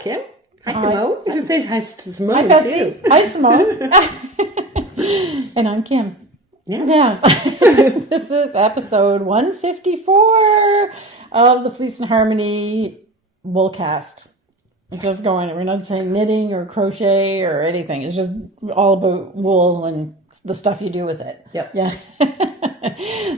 Kim. Hi, Simone. You should say hi to Simone, Hi, Betsy. too. Hi, Simone. And I'm Kim. Yeah. This is episode 154 of the Fleece and Harmony Woolcast. Just going, we're not saying knitting or crochet or anything. It's just all about wool and the stuff you do with it. Yep. Yeah.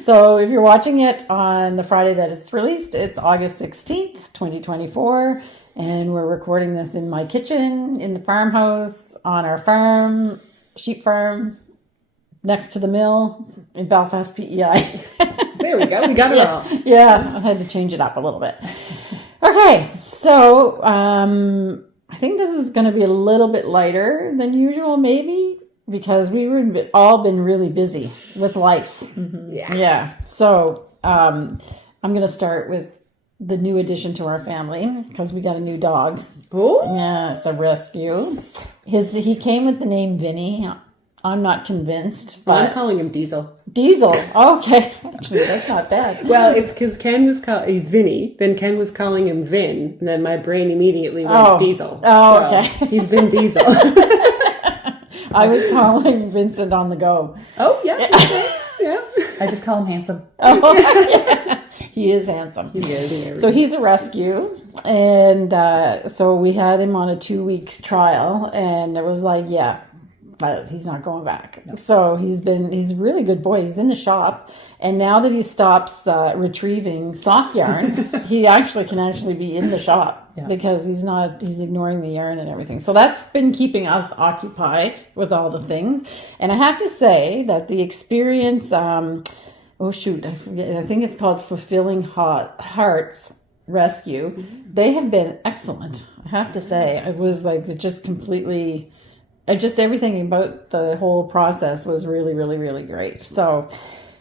So if you're watching it on the Friday that it's released, it's August 16th, 2024. And we're recording this in my kitchen, in the farmhouse, on our farm, sheep farm, next to the mill in Belfast, PEI. There we go. We got it all. Yeah, I had to change it up a little bit. Okay, so I think this is going to be a little bit lighter than usual, maybe, because we've all been really busy with life. Mm-hmm. Yeah. So I'm going to start with the new addition to our family because we got a new dog. Oh, Yeah, it's a rescue. He came with the name Vinny. I'm not convinced, but I'm calling him Diesel. Diesel. Okay, actually, that's not bad. Well, it's because Ken was he's Vinny. Then Ken was calling him Vin. And then my brain immediately went Diesel. Oh, so okay. He's Vin Diesel. I was calling Vincent on the go. Oh, yeah. Okay. Yeah. I just call him handsome. Oh, yeah. He is handsome. He is. So he's a rescue, and so we had him on a 2-week trial, and it was like, yeah, but he's not going back. No. So he's a really good boy. He's in the shop, and now that he stops retrieving sock yarn, he can be in the shop because he's ignoring the yarn and everything. So that's been keeping us occupied with all the things. And I have to say that the experience, I forget. I think it's called Fulfilling Hearts Rescue. Mm-hmm. They have been excellent. I have to say, I was like everything about the whole process was really, really, really great. So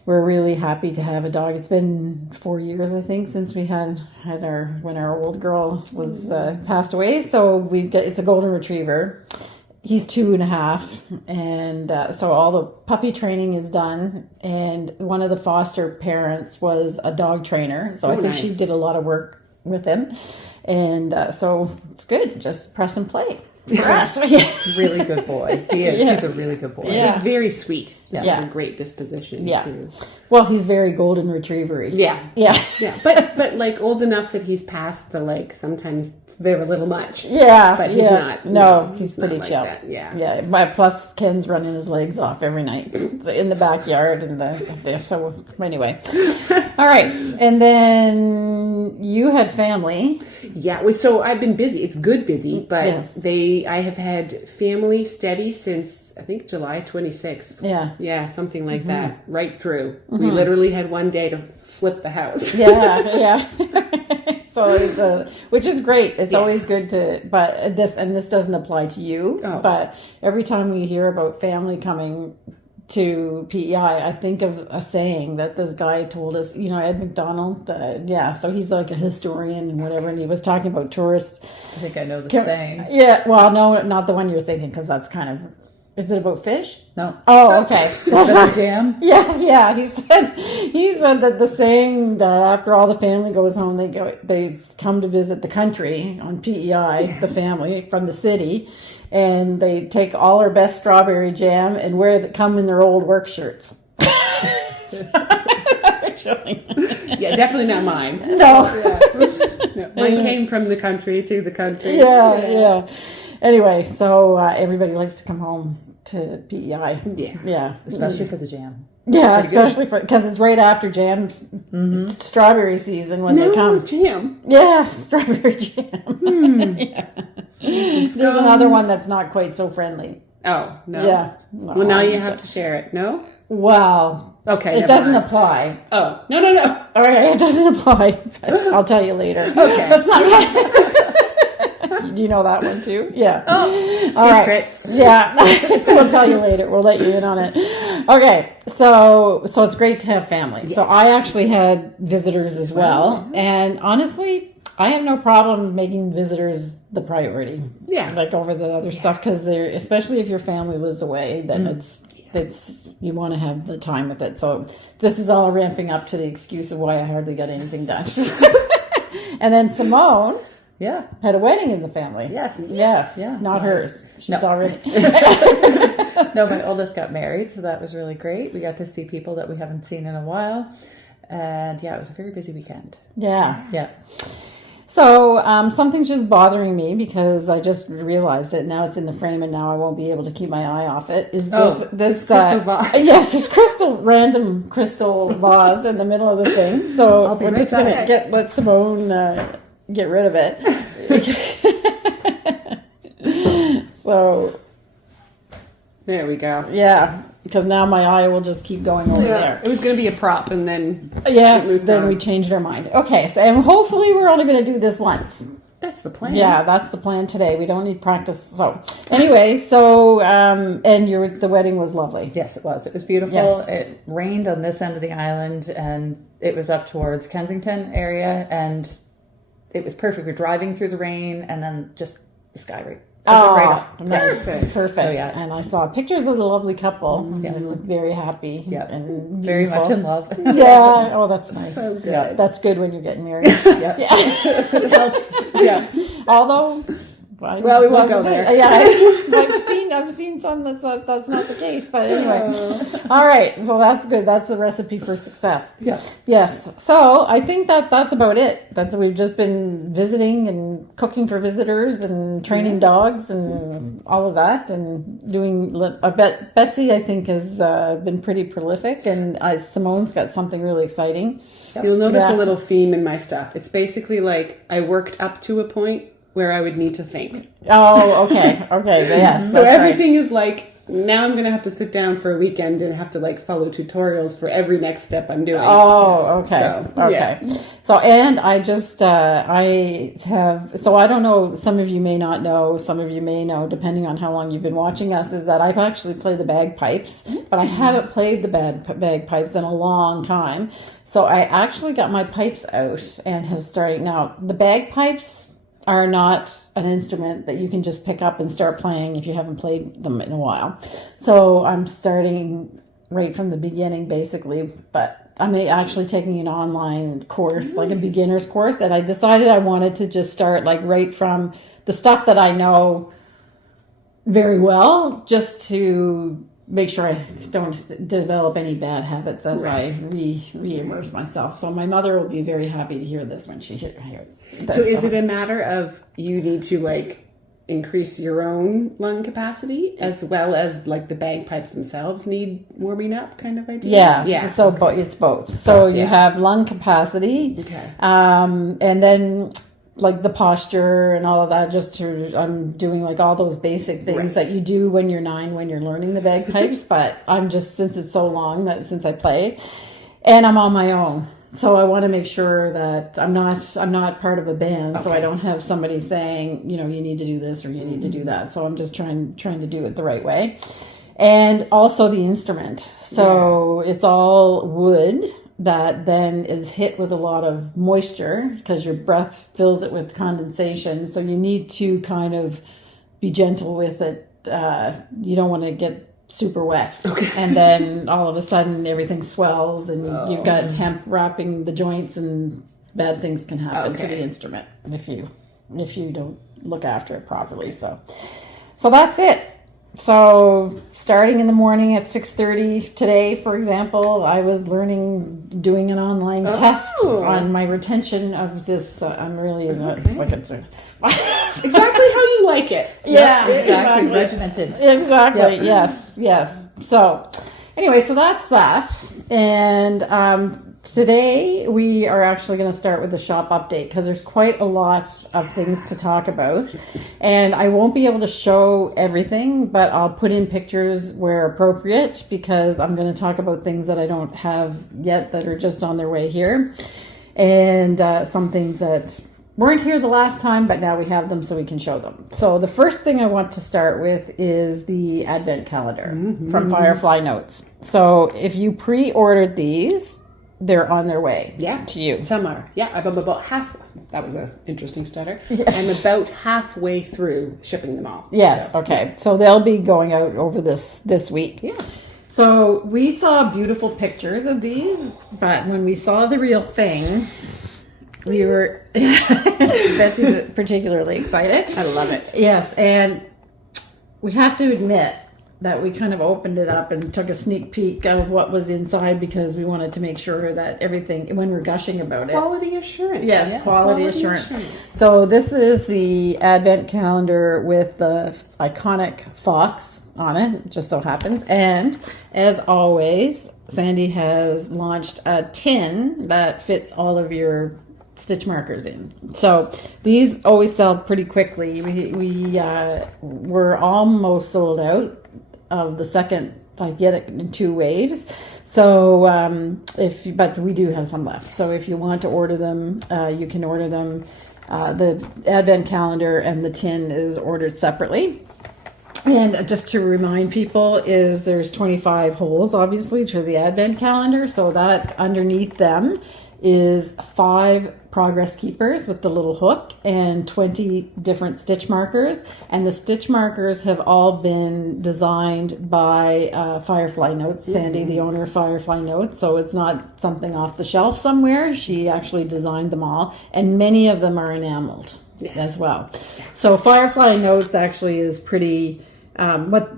we're really happy to have a dog. It's been 4 years, I think, since we had when our old girl was passed away. So it's a golden retriever. He's 2.5, and so all the puppy training is done. And one of the foster parents was a dog trainer, so I think she did a lot of work with him. And so it's good. Just press and play for us. Really good boy. He is. Yeah. He's a really good boy. Yeah. He's very sweet. Just has a great disposition. Yeah. Too. Well, he's very golden retriever-y. Yeah. Yeah. Yeah. But like old enough that he's past the sometimes they're a little much. Yeah. But he's not. No, he's pretty chill. Like that. Yeah. Yeah. Plus, Ken's running his legs off every night in the backyard so anyway. All right. And then you had family. Yeah. So I've been busy. It's good busy, but I have had family steady since I think July 26th. Yeah. Yeah. Something like that. Right through. Mm-hmm. We literally had one day to flip the house. Yeah. So which is great. It's always good but this doesn't apply to you. Oh. But every time we hear about family coming to PEI, I think of a saying that this guy told us, Ed McDonald. So he's like a historian and whatever, and he was talking about tourists. I think I know the saying. Yeah, well, no, not the one you're thinking, because that's kind of... Is it about fish? No. Oh, okay. The jam? Yeah. He said that the saying that after all the family goes home, they come to visit the country on PEI, the family from the city, and they take all our best strawberry jam and come in their old work shirts. Yeah, definitely not mine. No. No. Mine came from the country to the country. Yeah. Anyway, so everybody likes to come home to PEI. Yeah. Especially for the jam. Yeah, especially because it's right after jam strawberry season when they come. Jam. Yeah, strawberry jam. Yeah. There's another one that's not quite so friendly. Oh, no. Yeah. No, well, now you have to share it. No? Well, okay. It doesn't apply. Oh, no. All right, it doesn't apply. I'll tell you later. Okay. Do you know that one too? Yeah. Oh, all secrets. Right. Yeah. We'll tell you later. We'll let you in on it. Okay. So it's great to have family. Yes. So I actually had visitors as well. Mm-hmm. And honestly, I have no problem making visitors the priority. Yeah. Like over the other stuff, because especially if your family lives away, then it's you want to have the time with it. So this is all ramping up to the excuse of why I hardly got anything done. And then Simone Yeah. had a wedding in the family. Yes. Yes. Yeah. Not hers. She's No. already. No, my oldest got married, so that was really great. We got to see people that we haven't seen in a while. And yeah, it was a very busy weekend. Yeah. Yeah. So something's just bothering me because I just realized it. Now it's in the frame, and now I won't be able to keep my eye off it. Is this crystal vase? Yes, this random crystal vase in the middle of the thing. So I'll be we're right just gonna back. let Simone get rid of it. So There we go. yeah, because now my eye will just keep going over Yeah. there. It was going to be a prop, and then Yes, it moved then on. we changed our mind. Okay, so and hopefully we're only going to do this once. That's the plan. Yeah, that's the plan today. We don't need practice. So anyway, and the wedding was lovely. Yes, it was. It was beautiful. Yes. It rained on this end of the island, and it was up towards Kensington area, and it was perfect. We're driving through the rain, and then just the sky right up. Nice. Perfect. Perfect. So, yeah. And I saw pictures of the lovely couple. They looked very happy. Yeah. And Very beautiful. much in love. Yeah. Oh, that's nice. So good. Yeah. That's good when you're getting married. Yeah. It helps. Yeah. Although, Well, we won't go there. Yeah, I've seen some that's not the case. But anyway, all right. So that's good. That's the recipe for success. Yes. Yes. So I think that's about it. We've just been visiting and cooking for visitors and training dogs and all of that and doing. I bet Betsy I think has been pretty prolific, and Simone's got something really exciting. You'll notice Yeah. a little theme in my stuff. It's basically like I worked up to a point where I would need to think. Oh, okay. Okay. Yes. So that's everything is like, now I'm going to have to sit down for a weekend and have to like follow tutorials for every next step I'm doing. Oh, okay. So, okay. yeah. So, and I just, I don't know, some of you may not know, some of you may know, depending on how long you've been watching us, is that I've actually played the bagpipes, but I haven't played the bagpipes in a long time. So I actually got my pipes out and have started. Now, the bagpipes are not an instrument that you can just pick up and start playing if you haven't played them in a while. So I'm starting right from the beginning, basically, but I'm actually taking an online course, like a beginner's course, and I decided I wanted to just start like right from the stuff that I know very well, just to make sure I don't develop any bad habits as I re-immerse myself. So my mother will be very happy to hear this when she hears this. So is it a matter of you need to like increase your own lung capacity as well as like the bagpipes themselves need warming up kind of idea? Yeah. Yeah. So it's both. So you yeah. have lung capacity. Okay. And then like the posture and all of that, I'm doing like all those basic things that you do when you're 9, when you're learning the bagpipes, but I'm just, since it's so long that since I play and I'm on my own. So I want to make sure that I'm not part of a band. So I don't have somebody saying, you need to do this or you need to do that. So I'm just trying to do it the right way. And also the instrument. So it's all wood that then is hit with a lot of moisture because your breath fills it with condensation. So you need to kind of be gentle with it. You don't want to get super wet. Okay. And then all of a sudden everything swells and you've got hemp wrapping the joints and bad things can happen to the instrument if you don't look after it properly. So that's it. So starting in the morning at 6:30 today, for example, I was doing an online test on my retention of this. I'm really like it's exactly how you like it. Yeah, exactly. Regimented. Exactly. Yep. Yes. So anyway, so that's that. And today we are actually going to start with the shop update because there's quite a lot of things to talk about. And I won't be able to show everything, but I'll put in pictures where appropriate because I'm going to talk about things that I don't have yet that are just on their way here. And some things that weren't here the last time, but now we have them so we can show them. So the first thing I want to start with is the Advent calendar from Firefly Notes. So if you pre-ordered these, they're on their way to you. Some are. Yeah, I'm about half. That was an interesting stutter. Yes. I'm about halfway through shipping them all. Yes, okay. So they'll be going out over this week. Yeah. So we saw beautiful pictures of these, but when we saw the real thing, we were, Betsy's particularly excited. I love it. Yes, and we have to admit that we kind of opened it up and took a sneak peek of what was inside because we wanted to make sure that everything, when we're gushing about it. Quality assurance. Yes, quality assurance. So this is the advent calendar with the iconic fox on it, just so happens. And as always, Sandy has launched a tin that fits all of your stitch markers in. So these always sell pretty quickly. We're almost sold out of the second. I get it in 2 waves. So but we do have some left. So if you want to order them, you can order them. The advent calendar and the tin is ordered separately. And just to remind people is there's 25 holes, obviously, to the advent calendar. So that underneath them is 5 progress keepers with the little hook and 20 different stitch markers. And the stitch markers have all been designed by Firefly Notes, Sandy, the owner of Firefly Notes. So it's not something off the shelf somewhere. She actually designed them all. And many of them are enameled as well. So Firefly Notes actually is pretty... what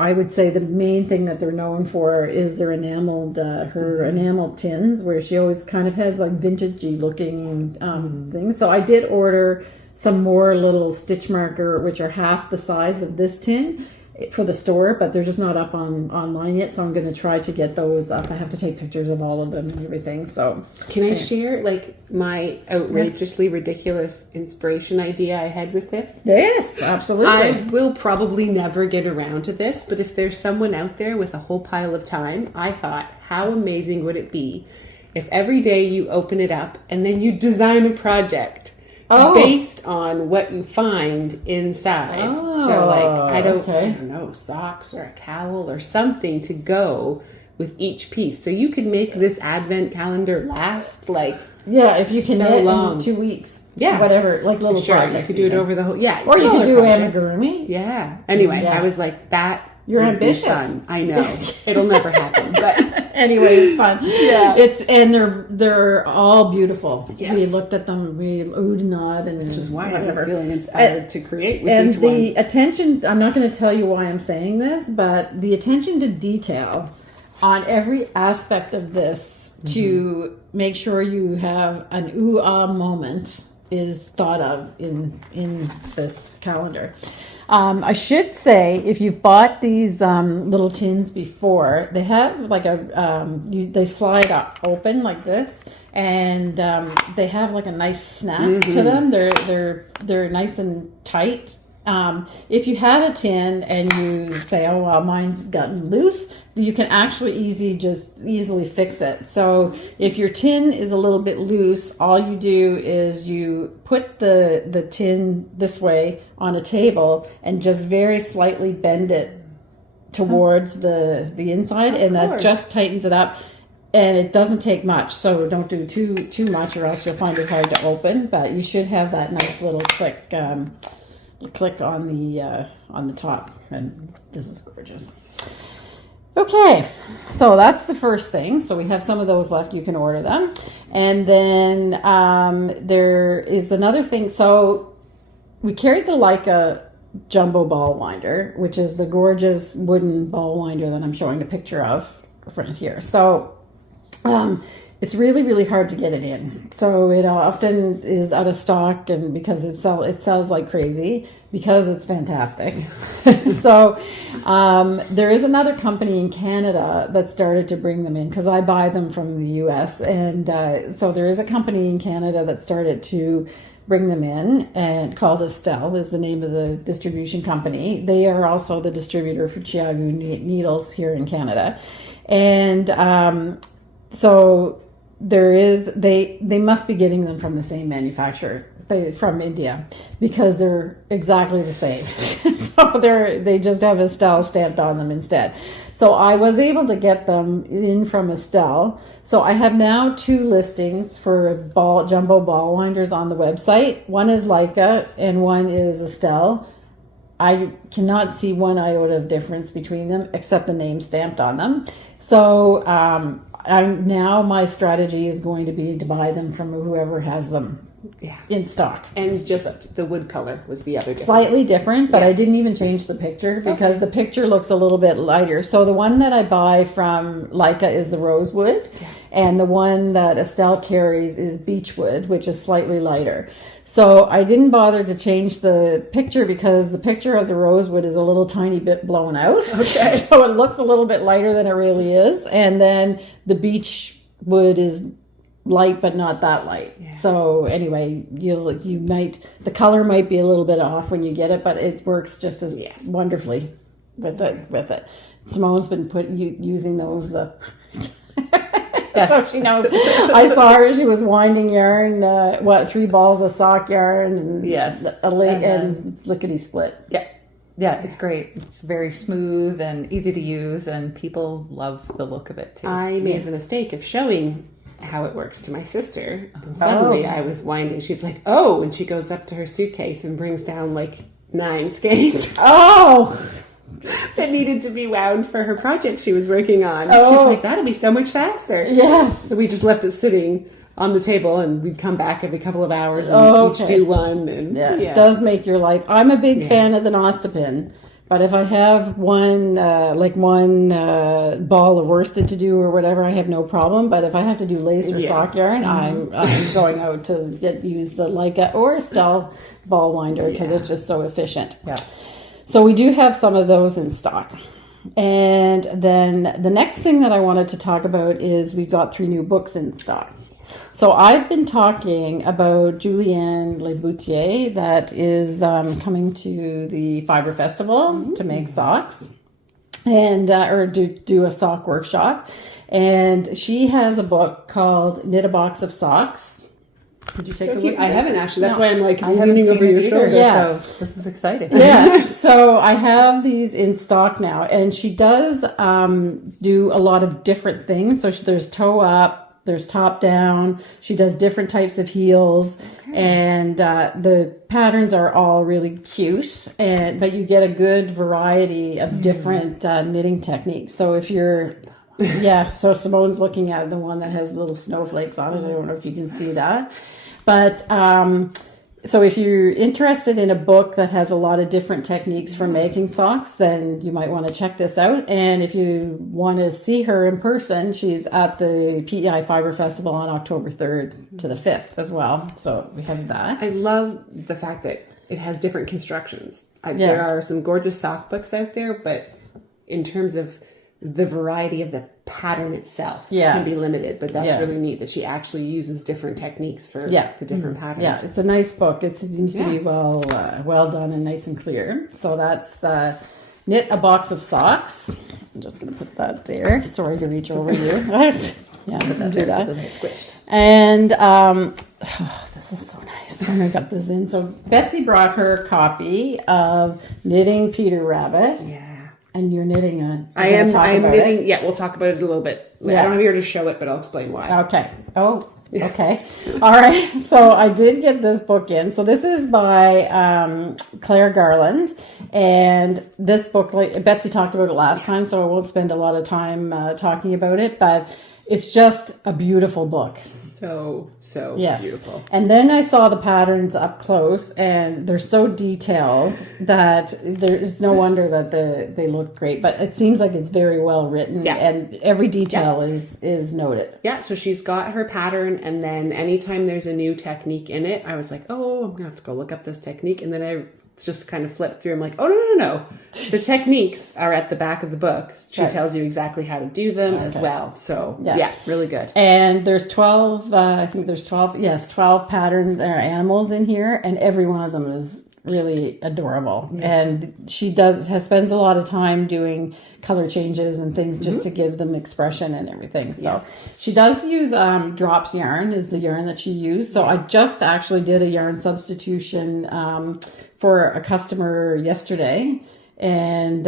I would say the main thing that they're known for is their enameled, her enameled tins, where she always kind of has like vintagey looking things. So I did order some more little stitch marker, which are half the size of this tin for the store, but they're just not up online yet. So I'm going to try to get those up. I have to take pictures of all of them and everything. So can I share like my outrageously ridiculous inspiration idea I had with this? Yes, absolutely. I will probably never get around to this, but if there's someone out there with a whole pile of time, I thought, how amazing would it be if every day you open it up and then you design a project based on what you find inside. So like, I don't know, socks or a cowl or something to go with each piece. So you could make this advent calendar last like if you can so knit long. in 2 weeks. Yeah. Whatever, like little projects. You could do it over the whole, or you could do projects. amigurumi. Yeah. Anyway, I was like, that You're would be ambitious. fun. I know. It'll never happen. But anyway, it's fun. Yeah. And they're all beautiful. Yes. We looked at them, we oohed and awed, and which is why I was whatever. feeling inspired to create with And each one. the attention, I'm not going to tell you why I'm saying this, but the attention to detail on every aspect of this to make sure you have an ooh-ah moment is thought of in this calendar. I should say, if you've bought these little tins before, they have like they slide up open like this, and they have like a nice snap to them. They're nice and tight. If you have a tin and you say, oh, well, mine's gotten loose, you can actually easily fix it. So if your tin is a little bit loose, all you do is you put the tin this way on a table and just very slightly bend it towards the inside, and that just tightens it up. And it doesn't take much, so don't do too much, or else you'll find it hard to open. But you should have that nice little click on the top, and this is gorgeous. Okay, so that's the first thing. So we have some of those left. You can order them. And then there is another thing. So we carried the Leica jumbo ball winder, which is the gorgeous wooden ball winder that I'm showing a picture of right here. So it's really, really hard to get it in. So it often is out of stock, and because it sells like crazy, because it's fantastic. So there is another company in Canada that started to bring them in, because I buy them from the US. And so there is a company in Canada that started to bring them in, and called Estelle is the name of the distribution company. They are also the distributor for Chiagu needles here in Canada. And so they must be getting them from the same manufacturer, from India, because they're exactly the same. So they just have Estelle stamped on them instead. So I was able to get them in from Estelle. So I have now 2 listings for jumbo ball winders on the website. One is Leica and one is Estelle. I cannot see one iota of difference between them except the name stamped on them. So now my strategy is going to be to buy them from whoever has them in stock. And just the wood color was the other difference. Slightly different, but I didn't even change the picture because the picture looks a little bit lighter. So the one that I buy from Leica is the rosewood, and the one that Estelle carries is beechwood, which is slightly lighter. So I didn't bother to change the picture because the picture of the rosewood is a little tiny bit blown out. Okay. So it looks a little bit lighter than it really is. And then the beechwood is light, but not that light. Yeah. So anyway, the color might be a little bit off when you get it, but it works just as wonderfully with it. Simone's been using those. Yes. So she knows. I saw her. She was winding yarn. 3 balls of sock yarn and and lickety split. Yeah, it's great. It's very smooth and easy to use, and people love the look of it too. I made the mistake of showing how it works to my sister, and suddenly I was winding. She's like, "Oh!" and she goes up to her suitcase and brings down like 9 skeins. That needed to be wound for her project she was working on. She's like, that'll be so much faster. Yes. So we just left it sitting on the table, and we'd come back every couple of hours and each do one. And it does make your life. I'm a big fan of the Nostopin, but if I have one ball of worsted to do or whatever, I have no problem. But if I have to do lace or sock yarn, I'm going out to use the Leica or Estelle Ballwinder because it's just so efficient. Yeah. So we do have some of those in stock. And then the next thing that I wanted to talk about is we've got 3 new books in stock. So I've been talking about Julianne Leboutier that is coming to the Fiber Festival to make socks and or do a sock workshop. And she has a book called Knit a Box of Socks. Did you take a look? I haven't actually. That's why I'm like leaning over your shoulder. Yeah. So this is exciting. Yes. So I have these in stock now, and she does do a lot of different things. So there's toe up, there's top down. She does different types of heels, and the patterns are all really cute. But you get a good variety of different knitting techniques. So if you're so Simone's looking at the one that has little snowflakes on it. I don't know if you can see that. But so if you're interested in a book that has a lot of different techniques for making socks, then you might want to check this out. And if you want to see her in person, she's at the PEI Fiber Festival on October 3rd to the 5th as well. So we have that. I love the fact that it has different constructions. There are some gorgeous sock books out there, but in terms of the variety of the pattern itself can be limited, but that's really neat that she actually uses different techniques for the different patterns. Yeah, it's a nice book. It seems to be well done and nice and clear. So that's Knit a Box of Socks. I'm just going to put that there. Sorry to reach over you. Do that. And this is so nice when I got this in. So Betsy brought her copy of Knitting Peter Rabbit. Yeah. And you're knitting I am knitting. Yeah, we'll talk about it a little bit. I don't have here to show it, but I'll explain why. Okay. Oh, okay. All right. So I did get this book in. So this is by Claire Garland. And this book, like Betsy talked about it last time, so I won't spend a lot of time talking about it, but it's just a beautiful book. So beautiful. And then I saw the patterns up close, and they're so detailed that there's no wonder that they look great. But it seems like it's very well written, and every detail is noted. Yeah, so she's got her pattern, and then anytime there's a new technique in it, I was like, oh, I'm going to have to go look up this technique. And then I just kind of flipped through. I'm like, oh, no. The techniques are at the back of the book. She tells you exactly how to do them as well. So, really good. And there's 12, I think there's 12 pattern animals in here, and every one of them is really adorable. And she spends a lot of time doing color changes and things just to give them expression and everything. So she does use drops yarn is the yarn that she used. So I just actually did a yarn substitution for a customer yesterday, and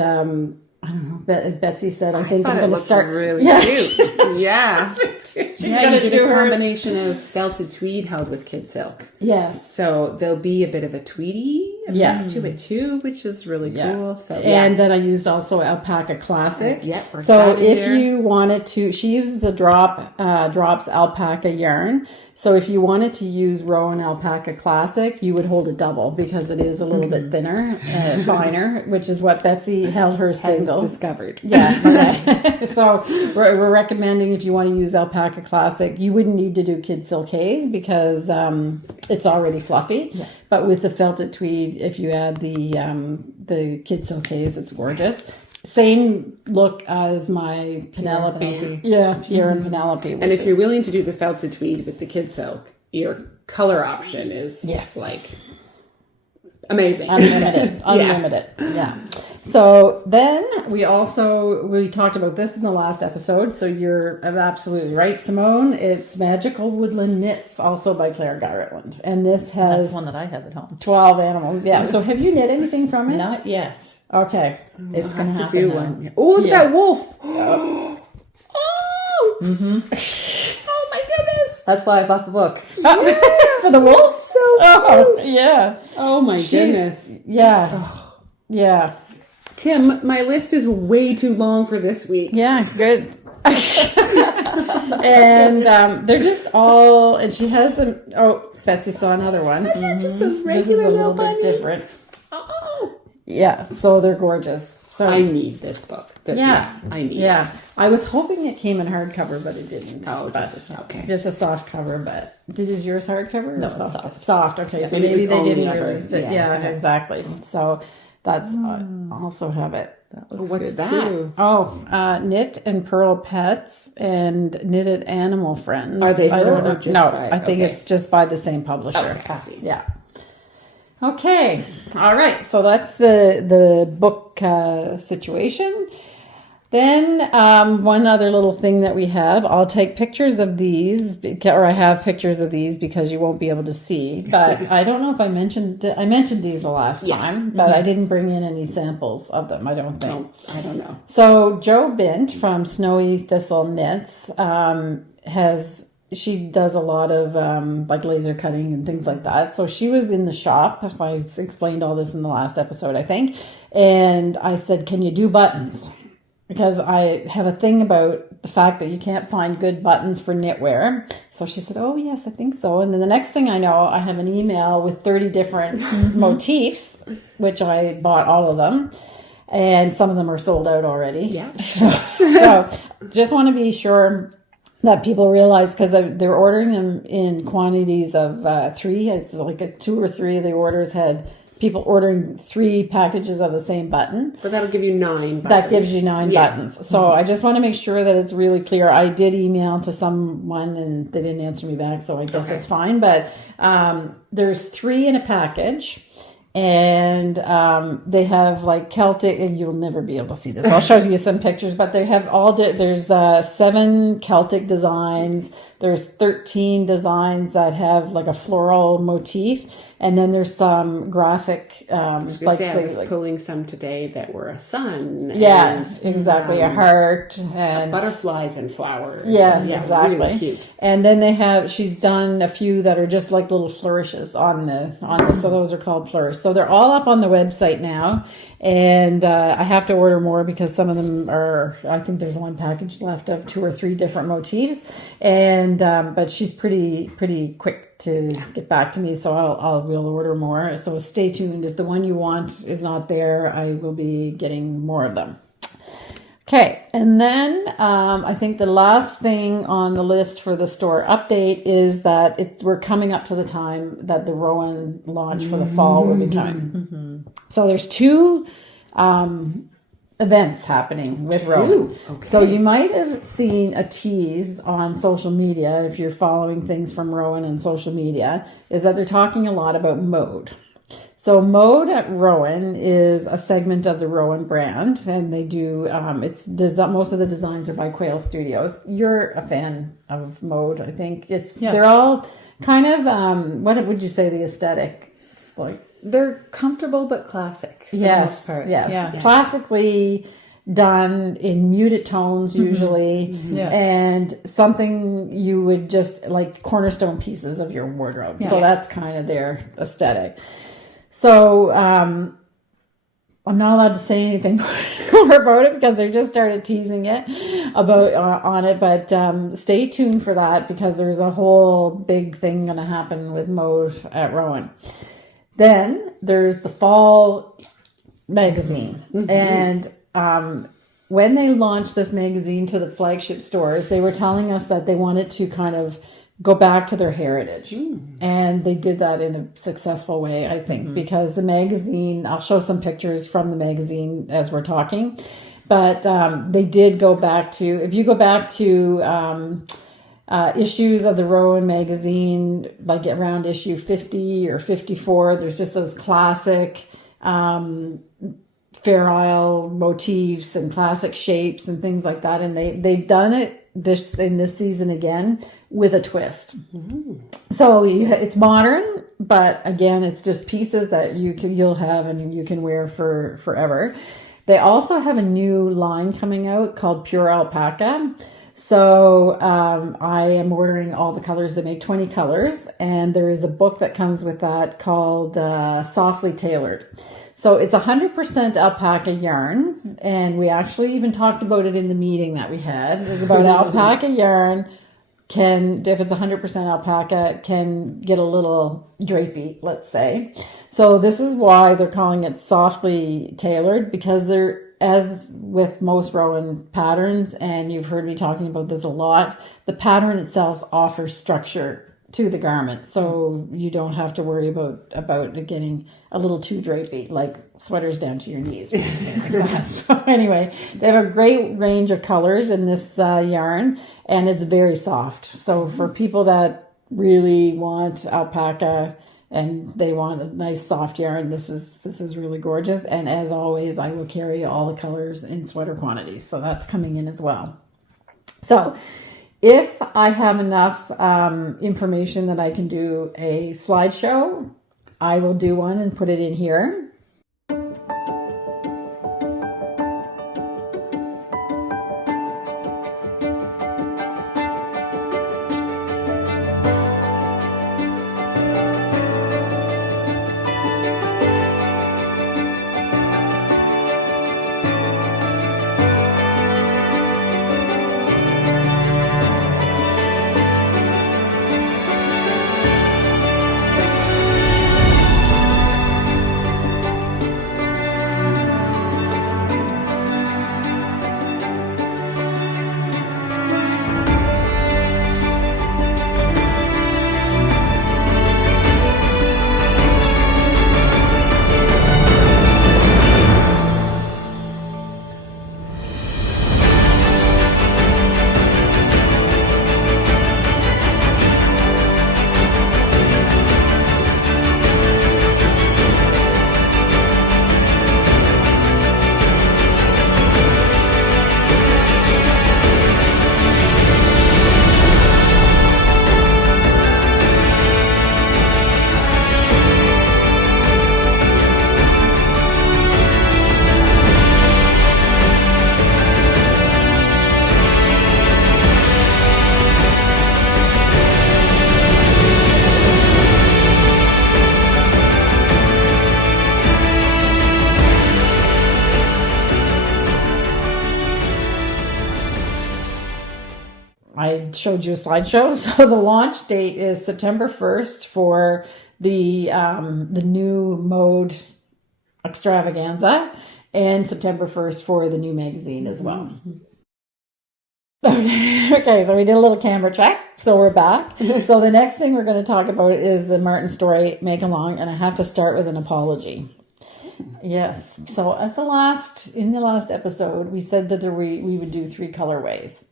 I don't know. Betsy said, I think I'm going to start. Really cute. Yeah. You did a combination of felted tweed held with kid silk. Yes. So there'll be a bit of a tweedy effect to it too, which is really cool. So and then I used also Alpaca Classic. we're So if there. you wanted to, she uses a drops alpaca yarn. So if you wanted to use Rowan Alpaca Classic, you would hold it double because it is a little bit thinner, finer, which is what Betsy held her single. discovered. Yeah. Okay. So we're recommending if you want to use Alpaca Classic, you wouldn't need to do Kid Silkays because it's already fluffy. Yeah. But with the felted tweed, if you add the Kid Silkays, it's gorgeous. Same look as my Penelope. Yeah, Pierre and Penelope. And if you're willing to do the felted tweed with the kid silk, your color option is like amazing. Unlimited. Yeah. So then we talked about this in the last episode. So you're absolutely right, Simone. It's Magical Woodland Knits, also by Claire Garland. And this has That's one that I have at home. 12 animals. Yeah. So have you knit anything from it? Not yet. Okay. It's going to do happen. one. Oh, look at that wolf. Oh! Oh my goodness. That's why I bought the book. For the wolf? So cute. Yeah. Oh my goodness. Yeah. Yeah. Kim, my list is way too long for this week. Yeah, good. And they're just all, and she has them. Oh, Betsy saw another one. Just a regular This is a little bunny. bit different. Oh. Yeah, so they're gorgeous. So I need this book. I need it. I was hoping it came in hardcover, but it didn't. Oh, but okay. Just a soft cover, but is yours hardcover? No, or it's soft. Soft, okay. So maybe it maybe was they only didn't ever- release it. yeah. Yeah, exactly. So that's also have it. That looks What's good that? too. Oh, Knit and Pearl Pets and Knitted Animal Friends. Are they I her don't or know. just No, by- I think okay. it's just by the same publisher. Okay, I see. Yeah. Okay. All right. So that's the book situation. Then one other little thing that we have, I'll take pictures of these, or I have pictures of these because you won't be able to see. But I don't know if I mentioned these the last time, but I didn't bring in any samples of them, I don't think. Oh, I don't know. So Jo Bint from Snowy Thistle Knits she does a lot of like laser cutting and things like that. So she was in the shop. I explained all this in the last episode, I think. And I said, can you do buttons? Because I have a thing about the fact that you can't find good buttons for knitwear. So she said, oh, yes, I think so. And then the next thing I know, I have an email with 30 different motifs, which I bought all of them. And some of them are sold out already. Yeah. So just want to be sure that people realize, because they're ordering them in quantities of 3. It's like 2 or 3 of the orders had people ordering 3 packages of the same button. But that'll give you 9 buttons. That gives you 9 buttons. So I just want to make sure that it's really clear. I did email to someone and they didn't answer me back, so I guess it's fine. But there's 3 in a package. And they have like Celtic, and you'll never be able to see this. I'll show you some pictures, but they have there's 7 Celtic designs. There's 13 designs that have like a floral motif, and then there's some graphic. I was pulling some today that were a sun. Yeah, and, exactly. A heart and butterflies and flowers. yes, and, exactly. Really cute. And then she's done a few that are just like little flourishes on this. So those are called flourishes. So they're all up on the website now. And I have to order more because some of them are, I think there's 1 package left of 2 or 3 different motifs. And, but she's pretty quick to get back to me. So we'll order more. So stay tuned. If the one you want is not there, I will be getting more of them. Okay, and then I think the last thing on the list for the store update is that we're coming up to the time that the Rowan launch for the fall will be coming. Mm-hmm. So there's 2 events happening with Rowan. Ooh, okay. So you might have seen a tease on social media, if you're following things from Rowan and social media, is that they're talking a lot about mode. So Mode at Rowan is a segment of the Rowan brand, and they do, most of the designs are by Quail Studios. You're a fan of Mode, I think. They're all kind of, what would you say the aesthetic? It's like, They're comfortable but classic for the most part. Yes. Yeah. Classically done in muted tones usually, and something you would just like cornerstone pieces of your wardrobe. So that's kind of their aesthetic. So I'm not allowed to say anything more about it because they just started teasing it about on it. But stay tuned for that because there's a whole big thing going to happen with Mode at Rowan. Then there's the fall magazine. And when they launched this magazine to the flagship stores, they were telling us that they wanted to kind of go back to their heritage. And they did that in a successful way, I think, because the magazine, I'll show some pictures from the magazine as we're talking, but they did go back to, if you go back to issues of the Rowan magazine, like around issue 50 or 54, there's just those classic Fair Isle motifs and classic shapes and things like that. And they've done it in this season again with a twist. So it's modern, but again, it's just pieces that you'll have and you can wear for forever. They also have a new line coming out called Pure Alpaca. So I am ordering all the colors. They make 20 colors, and there is a book that comes with that called Softly Tailored. So it's 100% alpaca yarn, and we actually even talked about it in the meeting that we had. It's about alpaca yarn if it's 100% alpaca, can get a little drapey, let's say. So this is why they're calling it Softly Tailored, because they're, as with most Rowan patterns, and you've heard me talking about this a lot, the pattern itself offers structure to the garment, so you don't have to worry about it getting a little too drapey, like sweaters down to your knees. Like that. So anyway, they have a great range of colors in this yarn, and it's very soft. So for people that really want alpaca and they want a nice soft yarn, this is really gorgeous. And as always, I will carry all the colors in sweater quantities, so that's coming in as well. So if I have enough information that I can do a slideshow, I will do one and put it in here. I showed you a slideshow. So the launch date is September 1st for the new Mode extravaganza, and September 1st for the new magazine as well. Okay, so we did a little camera check, so we're back. So the next thing we're going to talk about is the Martin Story Make Along, and I have to start with an apology. Yes, so in the last episode, we said that we would do 3 colorways.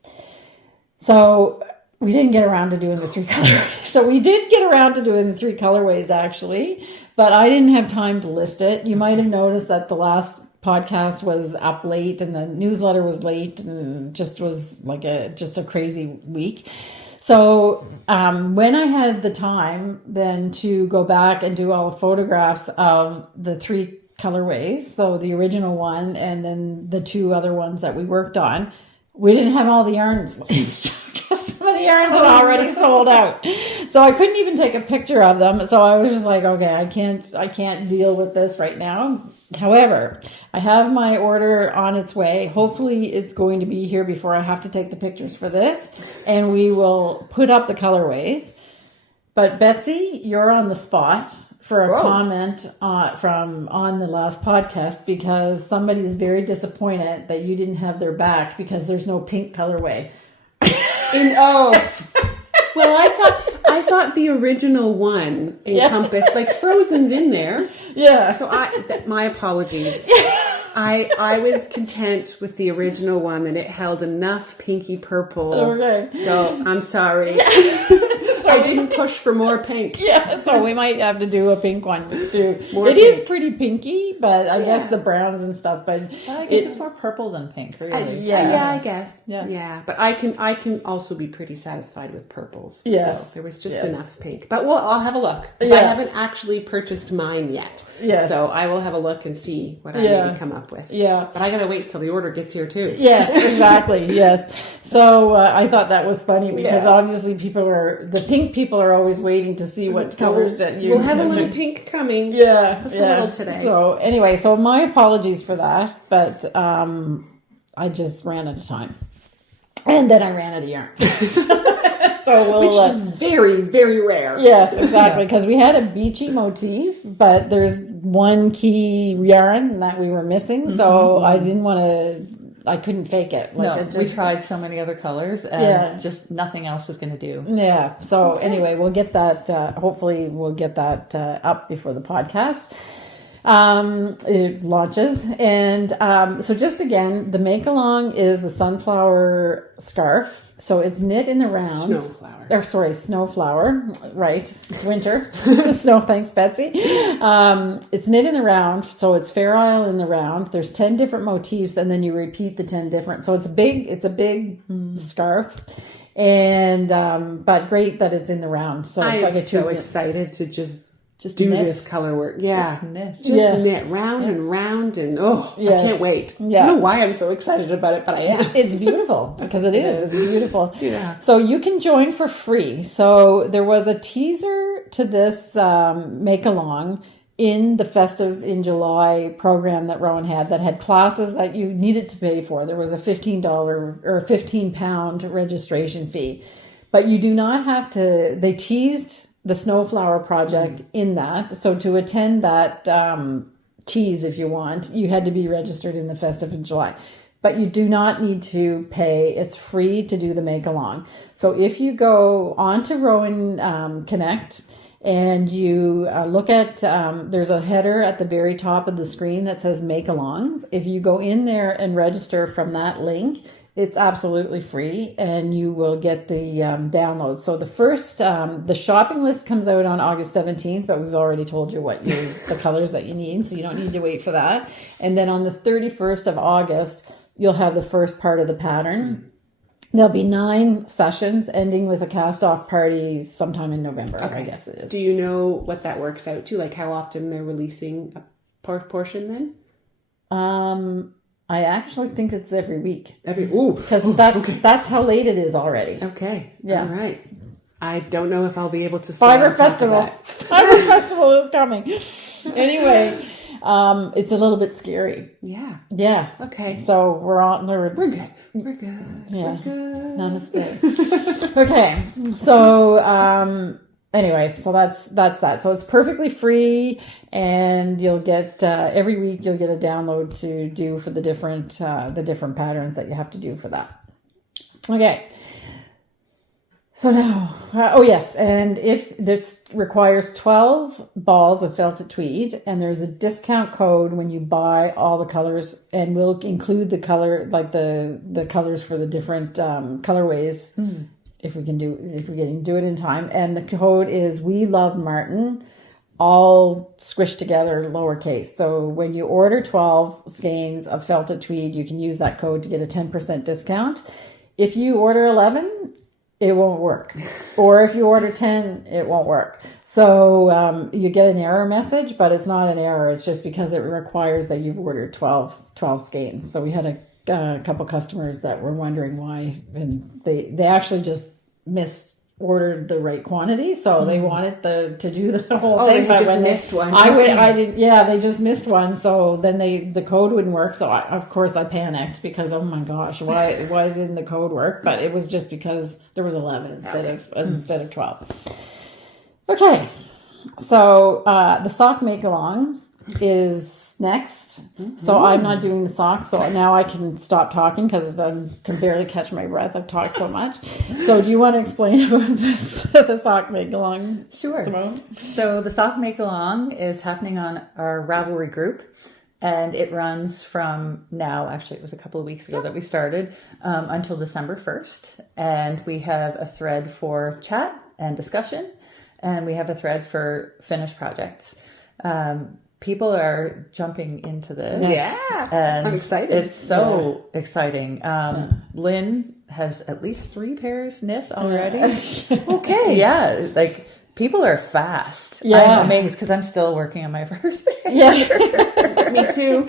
So we didn't get around to doing the 3 colorways. So we did get around to doing the 3 colorways actually, but I didn't have time to list it. You might have noticed that the last podcast was up late and the newsletter was late and just was like a crazy week. So when I had the time then to go back and do all the photographs of the 3 colorways, so the original one and then the 2 other ones that we worked on, we didn't have all the yarns. Some of the yarns had already sold out. So I couldn't even take a picture of them. So I was just like, okay, I can't deal with this right now. However, I have my order on its way. Hopefully it's going to be here before I have to take the pictures for this. And we will put up the colorways. But Betsy, you're on the spot for a comment on the last podcast, because somebody is very disappointed that you didn't have their back because there's no pink colorway. Well, I thought the original one encompassed like Frozen's in there. Yeah. So my apologies. I was content with the original one, and it held enough pinky purple. Okay. So I'm sorry. I didn't push for more pink. Yeah, so we might have to do a pink one too. More It pink. is pretty pinky, but I guess the browns and stuff. But I guess it's more purple than pink, really. Yeah, I guess. Yeah. But I can also be pretty satisfied with purples. Yes. So there was just enough pink. But I'll have a look, because I haven't actually purchased mine yet. Yes. So I will have a look and see what I need to come up with. Yeah. But I gotta wait till the order gets here too. Yes, exactly. Yes. So I thought that was funny, because obviously the pink people are always waiting to see what colors that you. We'll have a little pink coming. Yeah, just a little today. So anyway, so my apologies for that, but I just ran out of time, and then I ran out of yarn. So Which is very, very rare. Yes, exactly, because we had a beachy motif, but there's one key yarn that we were missing, so I didn't want to. I couldn't fake it. We tried so many other colors, and just nothing else was going to do. Yeah. So anyway, we'll get that. Hopefully, we'll get that up before the podcast it launches. And so just again, the make along is the sunflower scarf. So it's knit in the round. Snowflower. Right. It's winter. Snow. Thanks, Betsy. It's knit in the round. So it's Fair Isle in the round. There's 10 different motifs, and then you repeat the 10 different. So it's a big scarf. And, but great that it's in the round. So it's I'm so excited to just do knit. this color work. Yeah. Just knit. Knit round and round, and I can't wait. Yeah. I don't know why I'm so excited about it, but I am. It's beautiful, because it is. It's beautiful. Yeah. So you can join for free. So there was a teaser to this make along in the Festive in July program that Rowan had, that had classes that you needed to pay for. There was a $15 or £15 registration fee, but you do not have to. They teased the Snowflower project in that. So to attend that tease, if you want, you had to be registered in the Festive in July. But you do not need to pay. It's free to do the make along. So if you go on to Rowan Connect and you look at, there's a header at the very top of the screen that says make alongs. If you go in there and register from that link, it's absolutely free, and you will get the download. So the first, the shopping list comes out on August 17th, but we've already told you the colors that you need, so you don't need to wait for that. And then on the 31st of August, you'll have the first part of the pattern. There'll be 9 sessions, ending with a cast-off party sometime in November, I guess it is. Do you know what that works out to? Like how often they're releasing a portion then? I actually think it's every week. Because that's how late it is already. Okay. Yeah. All right. I don't know if I'll be able to stay Fiber on top Festival. of that. Fiber Festival is coming. Anyway, it's a little bit scary. Yeah. Yeah. Okay. So we're good. We're good. Yeah. We're good. Namaste. Okay. So anyway, so that's that. So it's perfectly free, and you'll get every week you'll get a download to do for the different patterns that you have to do for that. Okay. So now, yes, and if this requires 12 balls of felted tweed, and there's a discount code when you buy all the colors, and we'll include the color, like the colors for the different colorways, if we can do it in time. And the code is We Love Martin, all squished together, lowercase. So when you order 12 skeins of felted tweed, you can use that code to get a 10% discount. If you order 11, it won't work. Or if you order 10, it won't work. So you get an error message, but it's not an error. It's just because it requires that you've ordered 12 skeins. So we had a couple customers that were wondering why, and they actually just misordered the right quantity, so they wanted to do the whole thing. They just missed one. I didn't. Yeah, they just missed one. So then the code wouldn't work. So of course I panicked because oh my gosh, why didn't the code work? But it was just because there was 11 instead of 12. Okay, so the sock make along is next. So I'm not doing the sock, so now I can stop talking because I can barely catch my breath. I've talked so much. So do you want to explain about this, the sock make along? Sure. Simone? So the sock make along is happening on our Ravelry group, and it runs from now, actually it was a couple of weeks ago that we started, until December 1st. And we have a thread for chat and discussion, and we have a thread for finished projects. People are jumping into this. Yeah, and I'm excited. It's so exciting. Lynn has at least 3 pairs knit already. Okay. Yeah, like people are fast. Yeah. I'm amazed because I'm still working on my first pair. Yeah. Me too.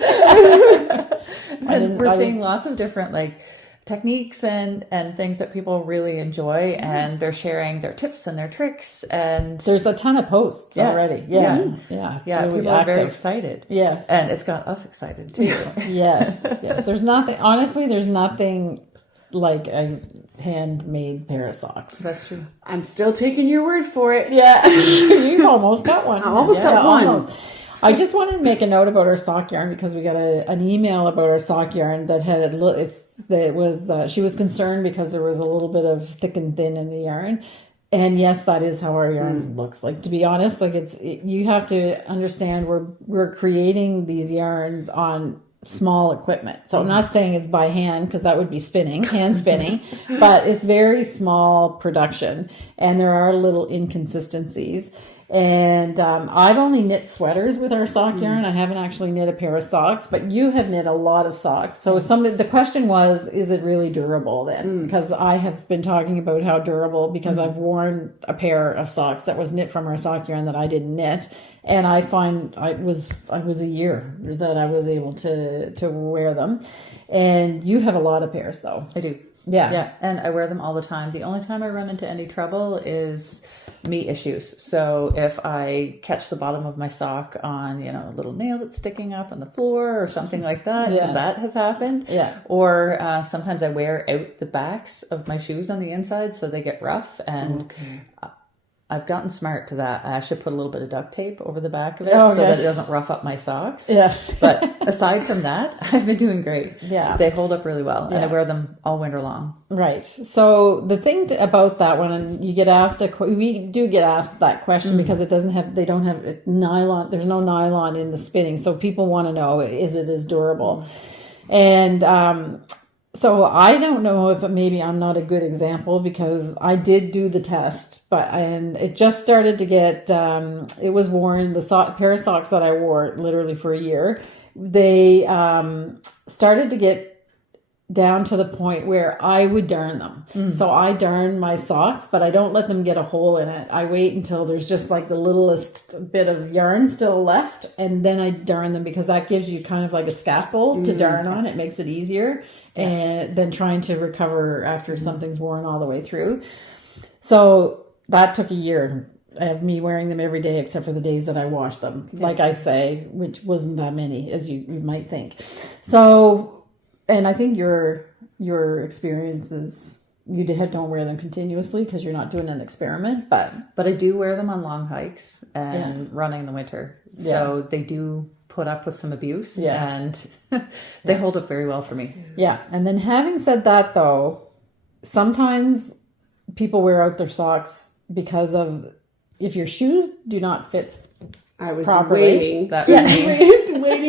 And we're seeing lots of different like techniques and things that people really enjoy, and they're sharing their tips and their tricks, and There's a ton of posts already. Yeah. It's really people are very active. excited. Yes. And it's got us excited too. Yes. There's nothing like a handmade pair of socks. That's true. I'm still taking your word for it. Yeah. You've almost got one. I almost got one. Almost. I just wanted to make a note about our sock yarn because we got an email about our sock yarn that she was concerned because there was a little bit of thick and thin in the yarn. And yes, that is how our yarn looks. Like, to be honest, like you have to understand we're creating these yarns on small equipment. So I'm not saying it's by hand because that would be hand spinning, but it's very small production and there are little inconsistencies. And I've only knit sweaters with our sock yarn. I haven't actually knit a pair of socks, but you have knit a lot of socks. So the question was, is it really durable then? Because I have been talking about how durable, because I've worn a pair of socks that was knit from our sock yarn that I didn't knit. And I find I was a year that I was able to wear them. And you have a lot of pairs though. I do. Yeah. And I wear them all the time. The only time I run into any trouble is meat issues. So if I catch the bottom of my sock on, a little nail that's sticking up on the floor or something like that, that has happened. Yeah. Or sometimes I wear out the backs of my shoes on the inside so they get rough, and I've gotten smart to that. I actually put a little bit of duct tape over the back of it that it doesn't rough up my socks. Yeah. But aside from that, I've been doing great. Yeah. They hold up really well, and I wear them all winter long. Right. So the thing about that one, and you get asked we do get asked that question because they don't have nylon. There's no nylon in the spinning. So people want to know, is it as durable? And, so I don't know if maybe I'm not a good example because I did do the test, and it just started to get, it was worn, pair of socks that I wore literally for a year, they started to get down to the point where I would darn them. So I darn my socks, but I don't let them get a hole in it. I wait until there's just like the littlest bit of yarn still left, and then I darn them because that gives you kind of like a scaffold to darn on. It makes it easier. And then trying to recover after something's worn all the way through. So that took a year of me wearing them every day except for the days that I washed them, like I say, which wasn't that many as you might think. So, and I think your experience is don't wear them continuously because you're not doing an experiment, but I do wear them on long hikes and running in the winter. So they do put up with some abuse, and they hold up very well for me. Yeah. And then having said that though, sometimes people wear out their socks because of if your shoes do not fit I was properly. waiting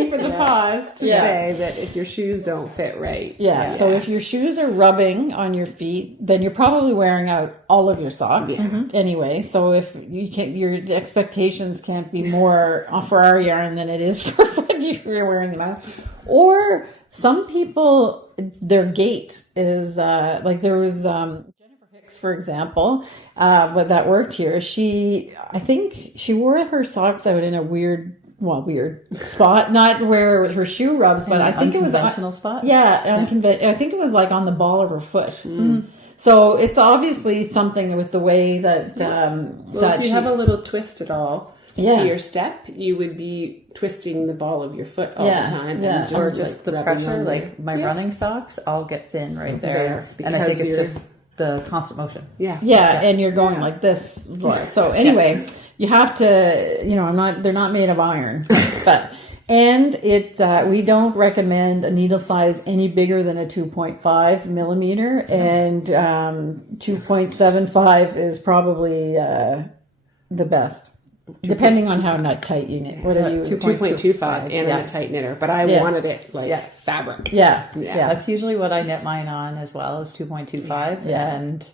for the pause to say that if your shoes don't fit right. Yeah. So if your shoes are rubbing on your feet, then you're probably wearing out all of your socks anyway. So if your expectations can't be more for our yarn than it is for when you're wearing them out. Or some people, their gait is like there was for example, that worked here. I think she wore her socks out in a weird spot, not where her shoe rubs, but I think it was unconventional spot. Yeah, I think it was like on the ball of her foot. So it's obviously something with the way that Well, that if you have a little twist at all Yeah. to your step, you would be twisting the ball of your foot all Yeah, the time. yeah. And just, Or just the rubbing pressure, on like my running socks, I'll get thin right there. And I because think it's you're- just the constant motion. Yeah. Yeah, and you're going like this. So anyway, you have to, they're not made of iron, but, and we don't recommend a needle size any bigger than a 2.5 millimeter, and 2.75 is probably the best. Depending on how nut tight you knit. What are you? 2.25 and I'm a tight knitter, but I wanted it like fabric. Yeah. That's usually what I knit mine on as well, as 2.25. Yeah. And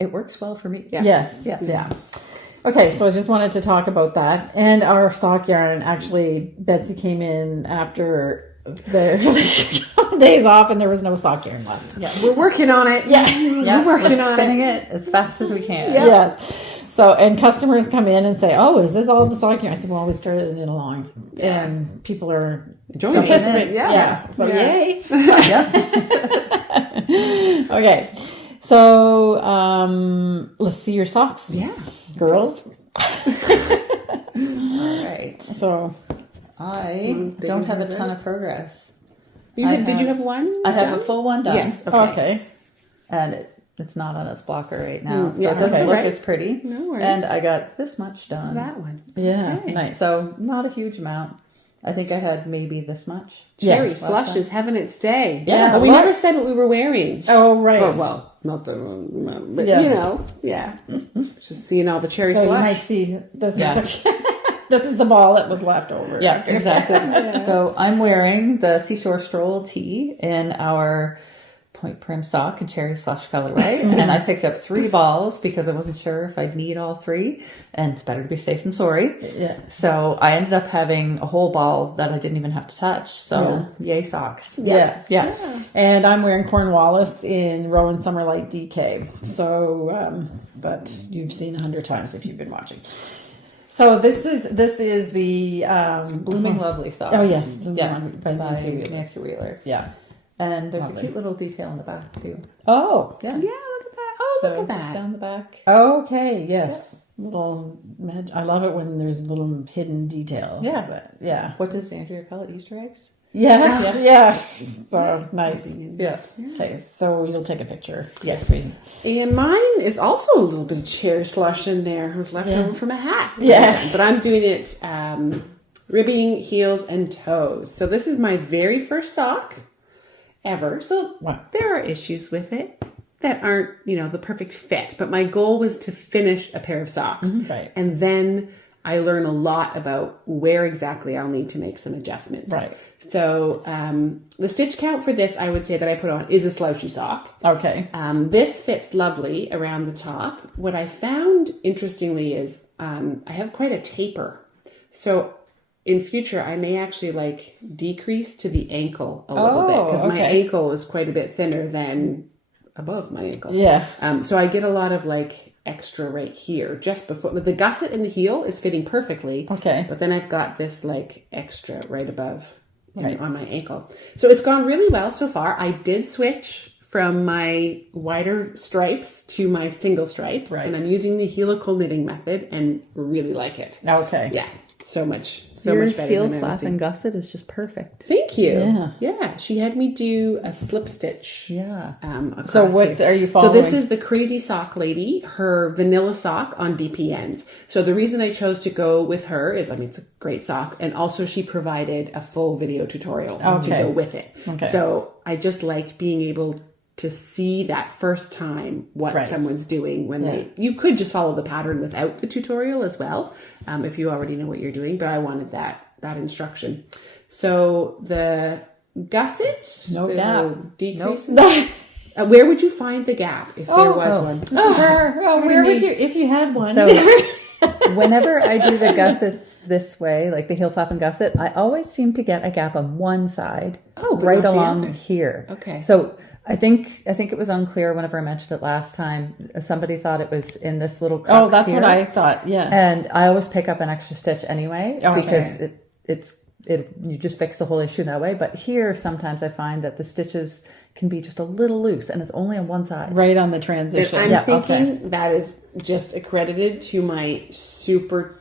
it works well for me. Yes. Yeah. Okay, so I just wanted to talk about that. And our sock yarn, actually, Betsy came in after the days off and there was no sock yarn left. Yeah. We're working on it. Yeah, we're working on spinning it as fast as we can. Yeah. Yes. So, and customers come in and say, "Oh, is this all the sock yarn?" I said, "Well, we started it along, and people are Enjoying it. participating." Yeah. So, Yeah. yay. Yeah. Okay. So, let's see your socks. Yeah. Girls. All right. So, I don't have a ton of progress. Did you have one? I have a done? full one done. Yes. okay. And it's not on its blocker right now. So yeah, it doesn't okay. look Right. as pretty. No worries. And I got this much done. That one. Yeah. Nice. So not a huge amount. I think I had maybe this much. Cherry Yes. slush is having its day. Yeah, But we what? never said what we were wearing. Oh, right. Well, not the, but Yes. yeah. Just seeing all the cherry So slush. you might see this. This is the ball that was left over. Yeah, exactly. So I'm wearing the Seashore Stroll tee in our point prim sock and cherry slush colorway. And I picked up 3 balls because I wasn't sure if I'd need all 3. And it's better to be safe than sorry. Yeah. So I ended up having a whole ball that I didn't even have to touch. So yay socks. Yeah. Yeah. And I'm wearing Cornwallis in Rowan Summerlight DK. So, but you've seen 100 times if you've been watching. So this is the Blooming Lovely sock. Oh yes, Yeah. by By Nancy Wheeler. Nancy Wheeler. Yeah. And there's Lovely. a cute little detail in the back too. Oh. Yeah. Yeah, look at that. Oh, So look at just that. down the back. Okay. Yes. Little. I love it when there's little hidden details. Yeah. But, yeah. What does Andrea call it? Easter eggs? Yeah. Yes. So nice. Yeah. Okay. So you'll take a picture. Yes. And mine is also a little bit of cherry slush in there. It was left over from a hat. Yeah. But I'm doing it ribbing, heels, and toes. So this is my very first sock ever. So Wow. there are issues with it that aren't, the perfect fit. But my goal was to finish a pair of socks. Right. And then I learn a lot about where exactly I'll need to make some adjustments. Right. So the stitch count for this, I would say that I put on is a slouchy sock. Okay. This fits lovely around the top. What I found interestingly is I have quite a taper. So in future, I may actually decrease to the ankle a little bit because my okay. ankle is quite a bit thinner than above my ankle. Yeah. So I get a lot of extra right here just before the gusset in the heel is fitting perfectly. Okay. But then I've got this extra right above Right. on my ankle. So it's gone really well so far. I did switch from my wider stripes to my single stripes. Right. And I'm using the helical knitting method and really like it. Okay. Yeah. So much Your better heel than I was flap doing. and gusset is just perfect. Thank you. Yeah. Yeah. She had me do a slip stitch. Yeah. Across So what here. are you So following? this is the Crazy Sock Lady, her vanilla sock on DPNs. So the reason I chose to go with her is, it's a great sock. And also she provided a full video tutorial to Okay. go with it. Okay. So I just like being able to see that first time what Right. someone's doing when you could just follow the pattern without the tutorial as well, if you already know what you're doing, but I wanted that instruction. So the gusset, No the gap. little decreases. Where would you find the gap if there was one? Where would you, if you had one? So whenever I do the gussets this way, like the heel flap and gusset, I always seem to get a gap on one side, Oh, but right not the along other. here. Okay. So I think it was unclear whenever I mentioned it last time. Somebody thought it was in this little crux Oh, that's here. what I thought. Yeah. And I always pick up an extra stitch anyway Okay. because you just fix the whole issue that way. But here, sometimes I find that the stitches can be just a little loose, and it's only on one side. Right on the transition. I'm thinking that is just accredited to my super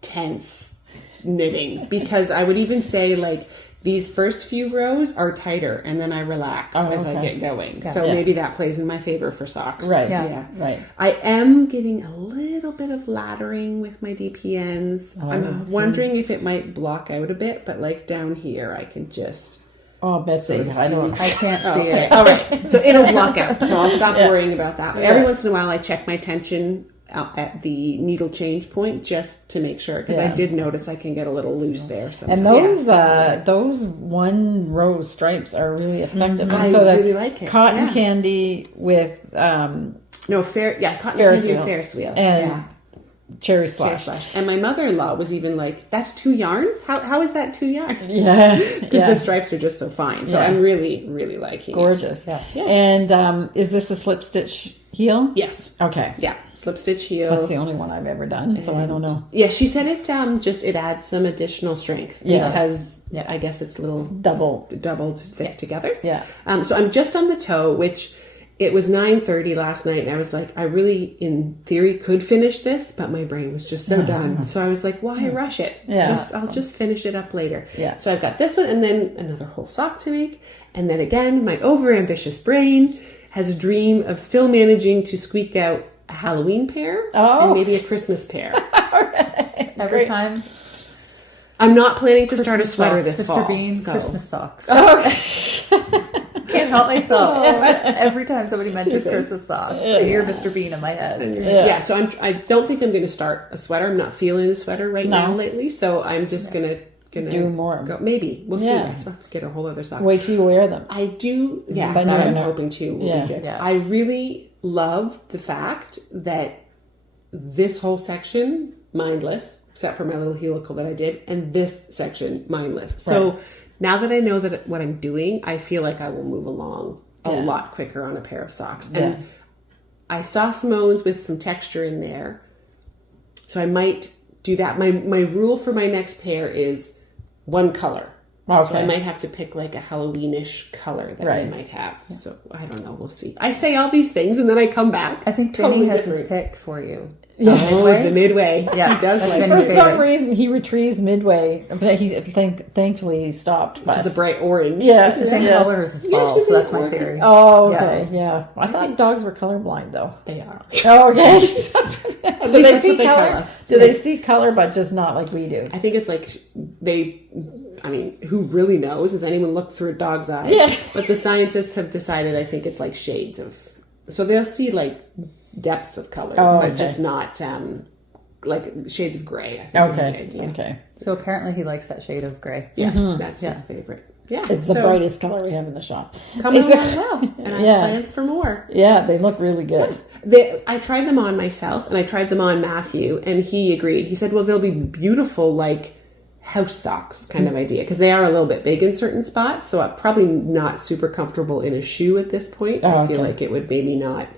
tense knitting, because I would even say like these first few rows are tighter and then I relax as I get going. So maybe that plays in my favor for socks. Right. Yeah. I am getting a little bit of laddering with my DPNs. I'm wondering if it might block out a bit, but like down here I can just... Oh, Betsy, I can't see it. All right. So it'll block out. So I'll stop worrying about that. Every once in a while I check my tension out at the needle change point just to make sure, because I did notice I can get a little loose there sometimes. And those one row stripes are really effective. I so that's really like it. cotton candy with cotton candy and Ferris wheel and cherry slash. And my mother-in-law was even like, "That's 2 yarns? How is that 2 yarns?" Yeah, because the stripes are just so fine. So I'm really, really liking gorgeous. it. Yeah. And is this a slip stitch heel? Yes. Okay. Yeah, slip stitch heel. That's the only one I've ever done, so I don't know. Yeah, she said it it adds some additional strength because I guess it's a little double to stick together. Yeah. So I'm just on the toe, which it was 9:30 last night, and I was like, I really, in theory, could finish this, but my brain was just so done. So I was like, why rush it? Yeah. I'll just finish it up later. Yeah. So I've got this one, and then another whole sock to make, and then again, my overambitious brain has a dream of still managing to squeak out a Halloween pair and maybe a Christmas pair. Every time. I'm not planning to Christmas start a sweater socks, this Mr. fall. Bean, so. Christmas socks. Can't help myself. Every time somebody mentions Christmas socks, I hear Mr. Bean in my head. Yeah, so I don't think I'm going to start a sweater. I'm not feeling a sweater now lately, so I'm just gonna do more. Maybe we'll see. I still have to get a whole other sock. Wait till you wear them. I do. Yeah, Then that you're I'm gonna- hoping to will be good. Yeah. I really love the fact that this whole section mindless, except for my little helical that I did, and this section mindless. So now that I know that what I'm doing, I feel like I will move along a lot quicker on a pair of socks. And I saw Simone's with some texture in there, so I might do that. My rule for my next pair is one color. Okay. So I might have to pick like a Halloweenish color that I might have. So I don't know. We'll see. I say all these things and then I come back. I think Vinny has his pick for you. The midway. Yeah, he does that's like Vinny's For some reason, he retrieves midway, but he's thankfully he stopped. But It's a bright orange. yeah, It's the same color as his ball, so that's my theory. Oh, okay, yeah. I thought dogs were colorblind, though. They are. Oh, okay. At least that's what they tell us. Do they see color, but just not like we do? I think it's like who really knows? Has anyone looked through a dog's eye? Yeah. But the scientists have decided, I think it's like shades of, so they'll see like depths of color, but just not like shades of gray, I think is the idea. Okay. So apparently he likes that shade of gray. Yeah, that's his favorite. Yeah. It's the brightest color we have in the shop. Coming along well. And I have plans for more. Yeah, they look really good. I tried them on myself and I tried them on Matthew and he agreed. He said, well, they'll be beautiful like house socks kind of idea, because they are a little bit big in certain spots, so I'm probably not super comfortable in a shoe at this point. I feel like it would maybe not,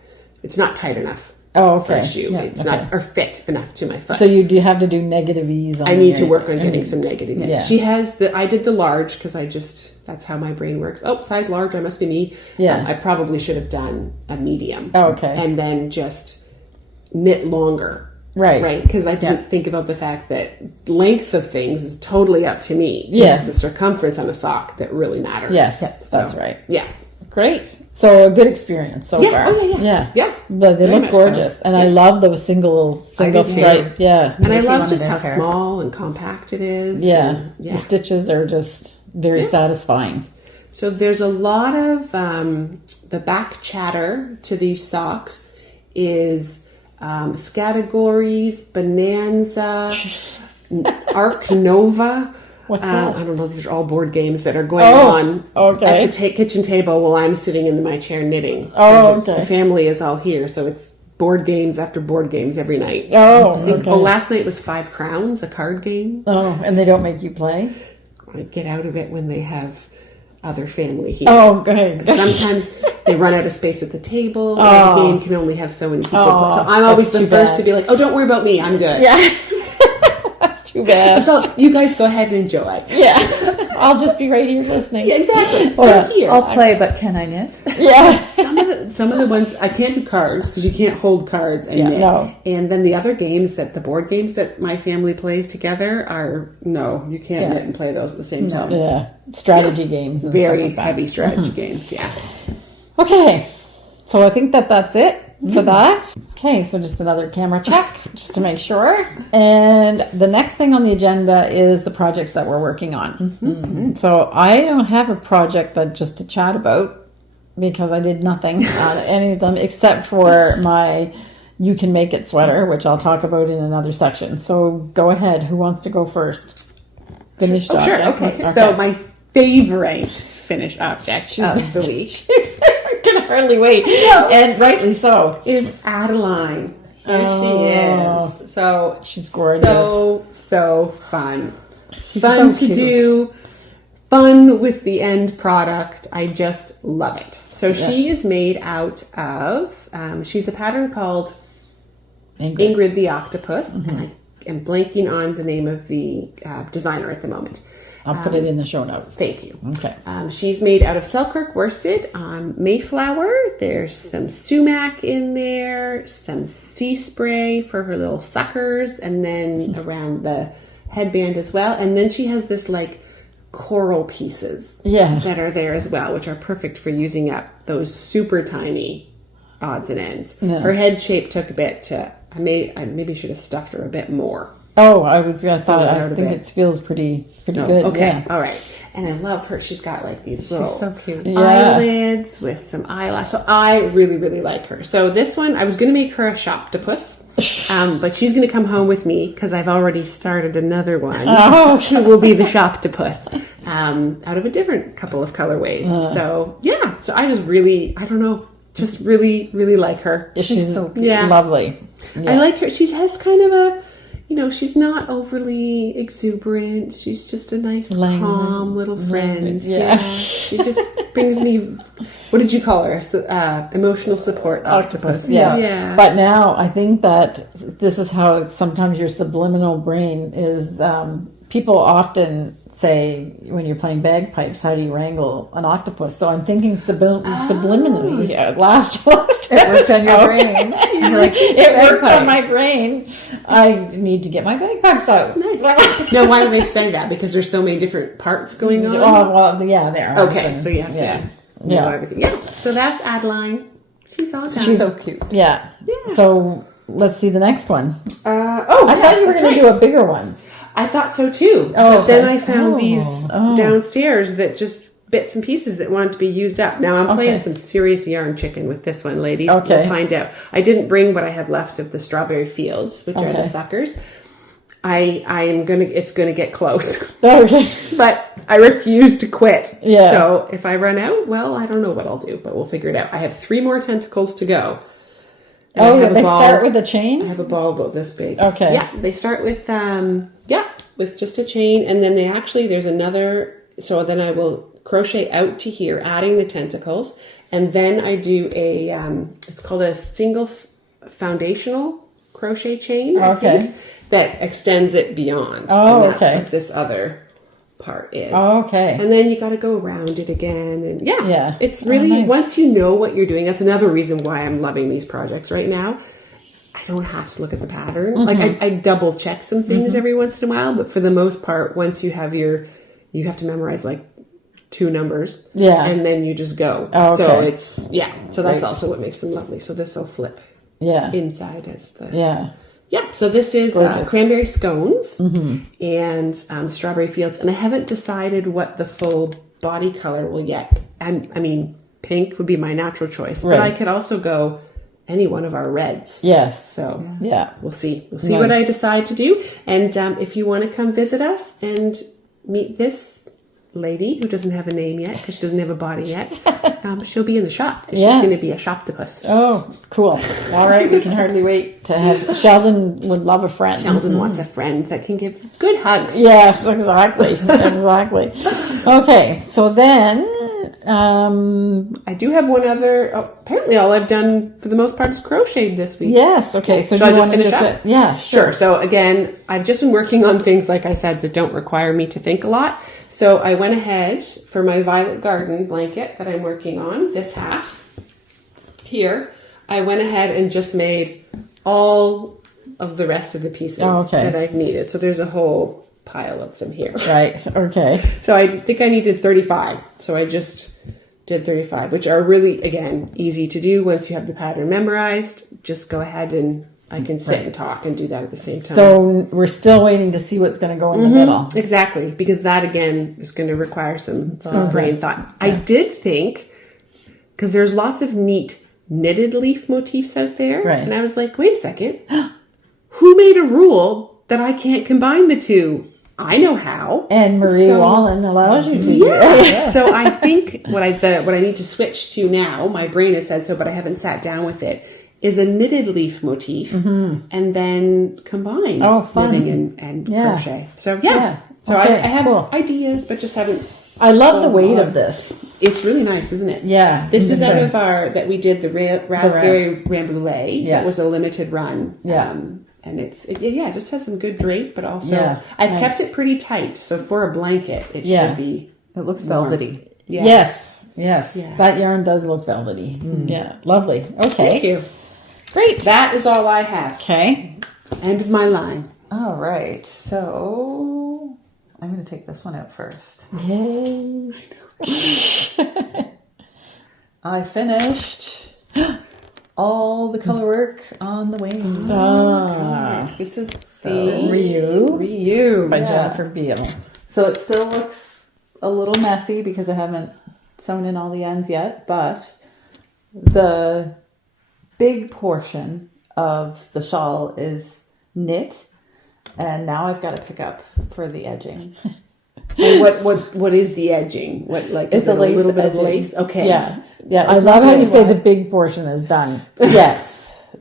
it's not tight enough for a shoe. It's not, or fit enough to my foot. So you do have to do negative ease on I need to work on getting some negative ease. Yeah. She has I did the large because that's how my brain works. Oh, size large, I must be me. Yeah. I probably should have done a medium. Oh, okay. And then just knit longer. Right. Because I didn't think about the fact that length of things is totally up to me. Yeah. It's the circumference on a sock that really matters. Yes, that's right. Yeah. Great. So a good experience so far. Oh, yeah. But they Very look much gorgeous. so. And I love those single stripe. Yeah. And I love one just in how their hair. small and compact it is. Yeah. And, The stitches are just very satisfying. So there's a lot of the back chatter to these socks is Scatagories, Bonanza, Arc Nova. What's that? I don't know. These are all board games that are going on okay. at the kitchen table while I'm sitting in my chair knitting. Oh, okay. The family is all here, so it's board games after board games every night. Oh, okay. Last night was 5 Crowns, a card game. Oh, and they don't make you play? I get out of it when they have other family here. Oh, good. Sometimes they run out of space at the table. And the game can only have so many people. So I'm always that's too the first bad. to be like, oh, don't worry about me. I'm good. Yeah. That's too bad. So you guys go ahead and enjoy. Yeah. I'll just be right here listening. Yeah, exactly. Yeah. Here. I'll play, but can I knit? Yeah. Some of the ones I can't do cards because you can't hold cards and knit. No. And then the other games the board games that my family plays together are you can't knit and play those at the same time. Yeah. Strategy games. And Very stuff like that. heavy strategy games. Yeah. Okay. So I think that's it for that. Okay, so just another camera check just to make sure. And the next thing on the agenda is the projects that we're working on. So I don't have a project just to chat about because I did nothing on any of them except for my You Can Make It sweater, which I'll talk about in another section. So go ahead. Who wants to go first? Finished object. Sure. Okay. So my favorite finished object of the week I can hardly wait. And rightly so. is Adeline. Here she is. So she's gorgeous. So fun. She's Fun so to cute. do. Fun with the end product. I just love it. So she is made out of, she's a pattern called Ingrid the Octopus. And I am blanking on the name of the designer at the moment. I'll put it in the show notes. Thank you. Okay. She's made out of Selkirk worsted, Mayflower. There's some sumac in there, some sea spray for her little suckers, and then around the headband as well. And then she has this like coral pieces that are there as well, which are perfect for using up those super tiny odds and ends. Yeah. Her head shape took a bit to, I maybe should have stuffed her a bit more. Oh, I think it feels pretty good. Okay, Yeah. all right. And I love her. She's got like these little so cute. eyelids with some eyelash. So I really, really like her. So this one, I was going to make her a shoptopus, but she's going to come home with me because I've already started another one. Oh, She will be the shoptopus out of a different couple of colorways. So yeah, so I just really, I don't know, just really, really like her. She's so cute. Yeah. Lovely. Yeah. I like her. She has kind of a, she's not overly exuberant. She's just a nice, calm little friend. Yeah. She just brings me, what did you call her? Emotional support octopus. Yeah. But now I think that this is how sometimes your subliminal brain is. People often say when you're playing bagpipes, how do you wrangle an octopus? So I'm thinking subliminally here. Last It works on your brain. It worked on my brain. I need to get my bagpipes out. Nice. Now, why do they say that? Because there's so many different parts going on? Oh, well, yeah, there are. Okay, so you have to know everything. Yeah, so that's Adeline. She's awesome. She's so cute. Yeah. So let's see the next one. I I thought you were going to do a bigger one. I thought so too. Oh, but then okay. I found these downstairs that just bits and pieces that wanted to be used up. Now I'm playing some serious yarn chicken with this one, ladies. Okay. We'll find out. I didn't bring what I have left of the strawberry fields, which are the suckers. It's gonna get close. Okay. But I refuse to quit. Yeah. So if I run out, well, I don't know what I'll do, but we'll figure it out. I have 3 more tentacles to go. And They start with a chain? I have a ball about this big. Okay. Yeah, they start with with just a chain, and then there's another. So then I will crochet out to here, adding the tentacles, and then I do a. It's called a single foundational crochet chain. I think, that extends it beyond. Oh, and that's okay. what this other part is. Oh, okay. And then you got to go around it again, and Yeah. it's really nice. once you know what you're doing. That's another reason why I'm loving these projects right now. I don't have to look at the pattern. Like I double check some things every once in a while, but for the most part, once you have you have to memorize like 2 numbers, and then you just go. Oh, okay. So it's so that's also what makes them lovely. So this will flip inside as the so this is cranberry scones and strawberry fields, and I haven't decided what the full body color will yet. I mean, pink would be my natural choice, but I could also go any one of our reds. Yes. So we'll see. We'll see what I decide to do. And if you want to come visit us and meet this lady who doesn't have a name yet because she doesn't have a body yet, she'll be in the shop. She's going to be a shoptopus. Oh, cool. All right. We can hardly wait to have Sheldon would love a friend. Sheldon wants a friend that can give some good hugs. Yes, exactly. Exactly. Okay. So then I do have one other. Oh, apparently, all I've done for the most part is crocheted this week. Yes. Okay. So Should do I you just want to finish just up? yeah, Sure. So again, I've just been working on things, like I said, that don't require me to think a lot. So I went ahead for my Violet Garden blanket that I'm working on, this half here. I went ahead and just made all of the rest of the pieces that I've needed. So there's a whole pile of them here. Right. Okay. So I think I needed 35. So I just did 35, which are really, again, easy to do once you have the pattern memorized. Just go ahead and I can sit and talk and do that at the same time. So we're still waiting to see what's going to go in the middle. Exactly, because that, again, is going to require some brain thought. Yeah. I did think, because there's lots of neat knitted leaf motifs out there. Right. And I was like, wait a second. Who made a rule that I can't combine the two? I know how. And Marie Wallen allows you to. Yeah. So I think what I need to switch to now, my brain has said so, but I haven't sat down with it, is a knitted leaf motif and then combine knitting and crochet. So So I have ideas, but just haven't. I love the weight of this. It's really nice, isn't it? Yeah. This is out of that we did the raspberry rambouillet. Yeah. That was a limited run. Yeah. And it just has some good drape, but also I've kept it pretty tight. So for a blanket, it should be. It looks velvety. Yeah. Yes. Yeah. That yarn does look velvety. Yeah. Lovely. Okay. Thank you. Great. That is all I have. Okay. End of my line. All right. So I'm going to take this one out first. Yay. I finished all the color work on the wings. This is the Rioux by Jennifer Beal. So it still looks a little messy because I haven't sewn in all the ends yet, but the big portion of the shawl is knit, and now I've got to pick up for the edging. And what is the edging? Is it a little bit of lace? Okay. Yeah. I love how you say the big portion is done. Yes.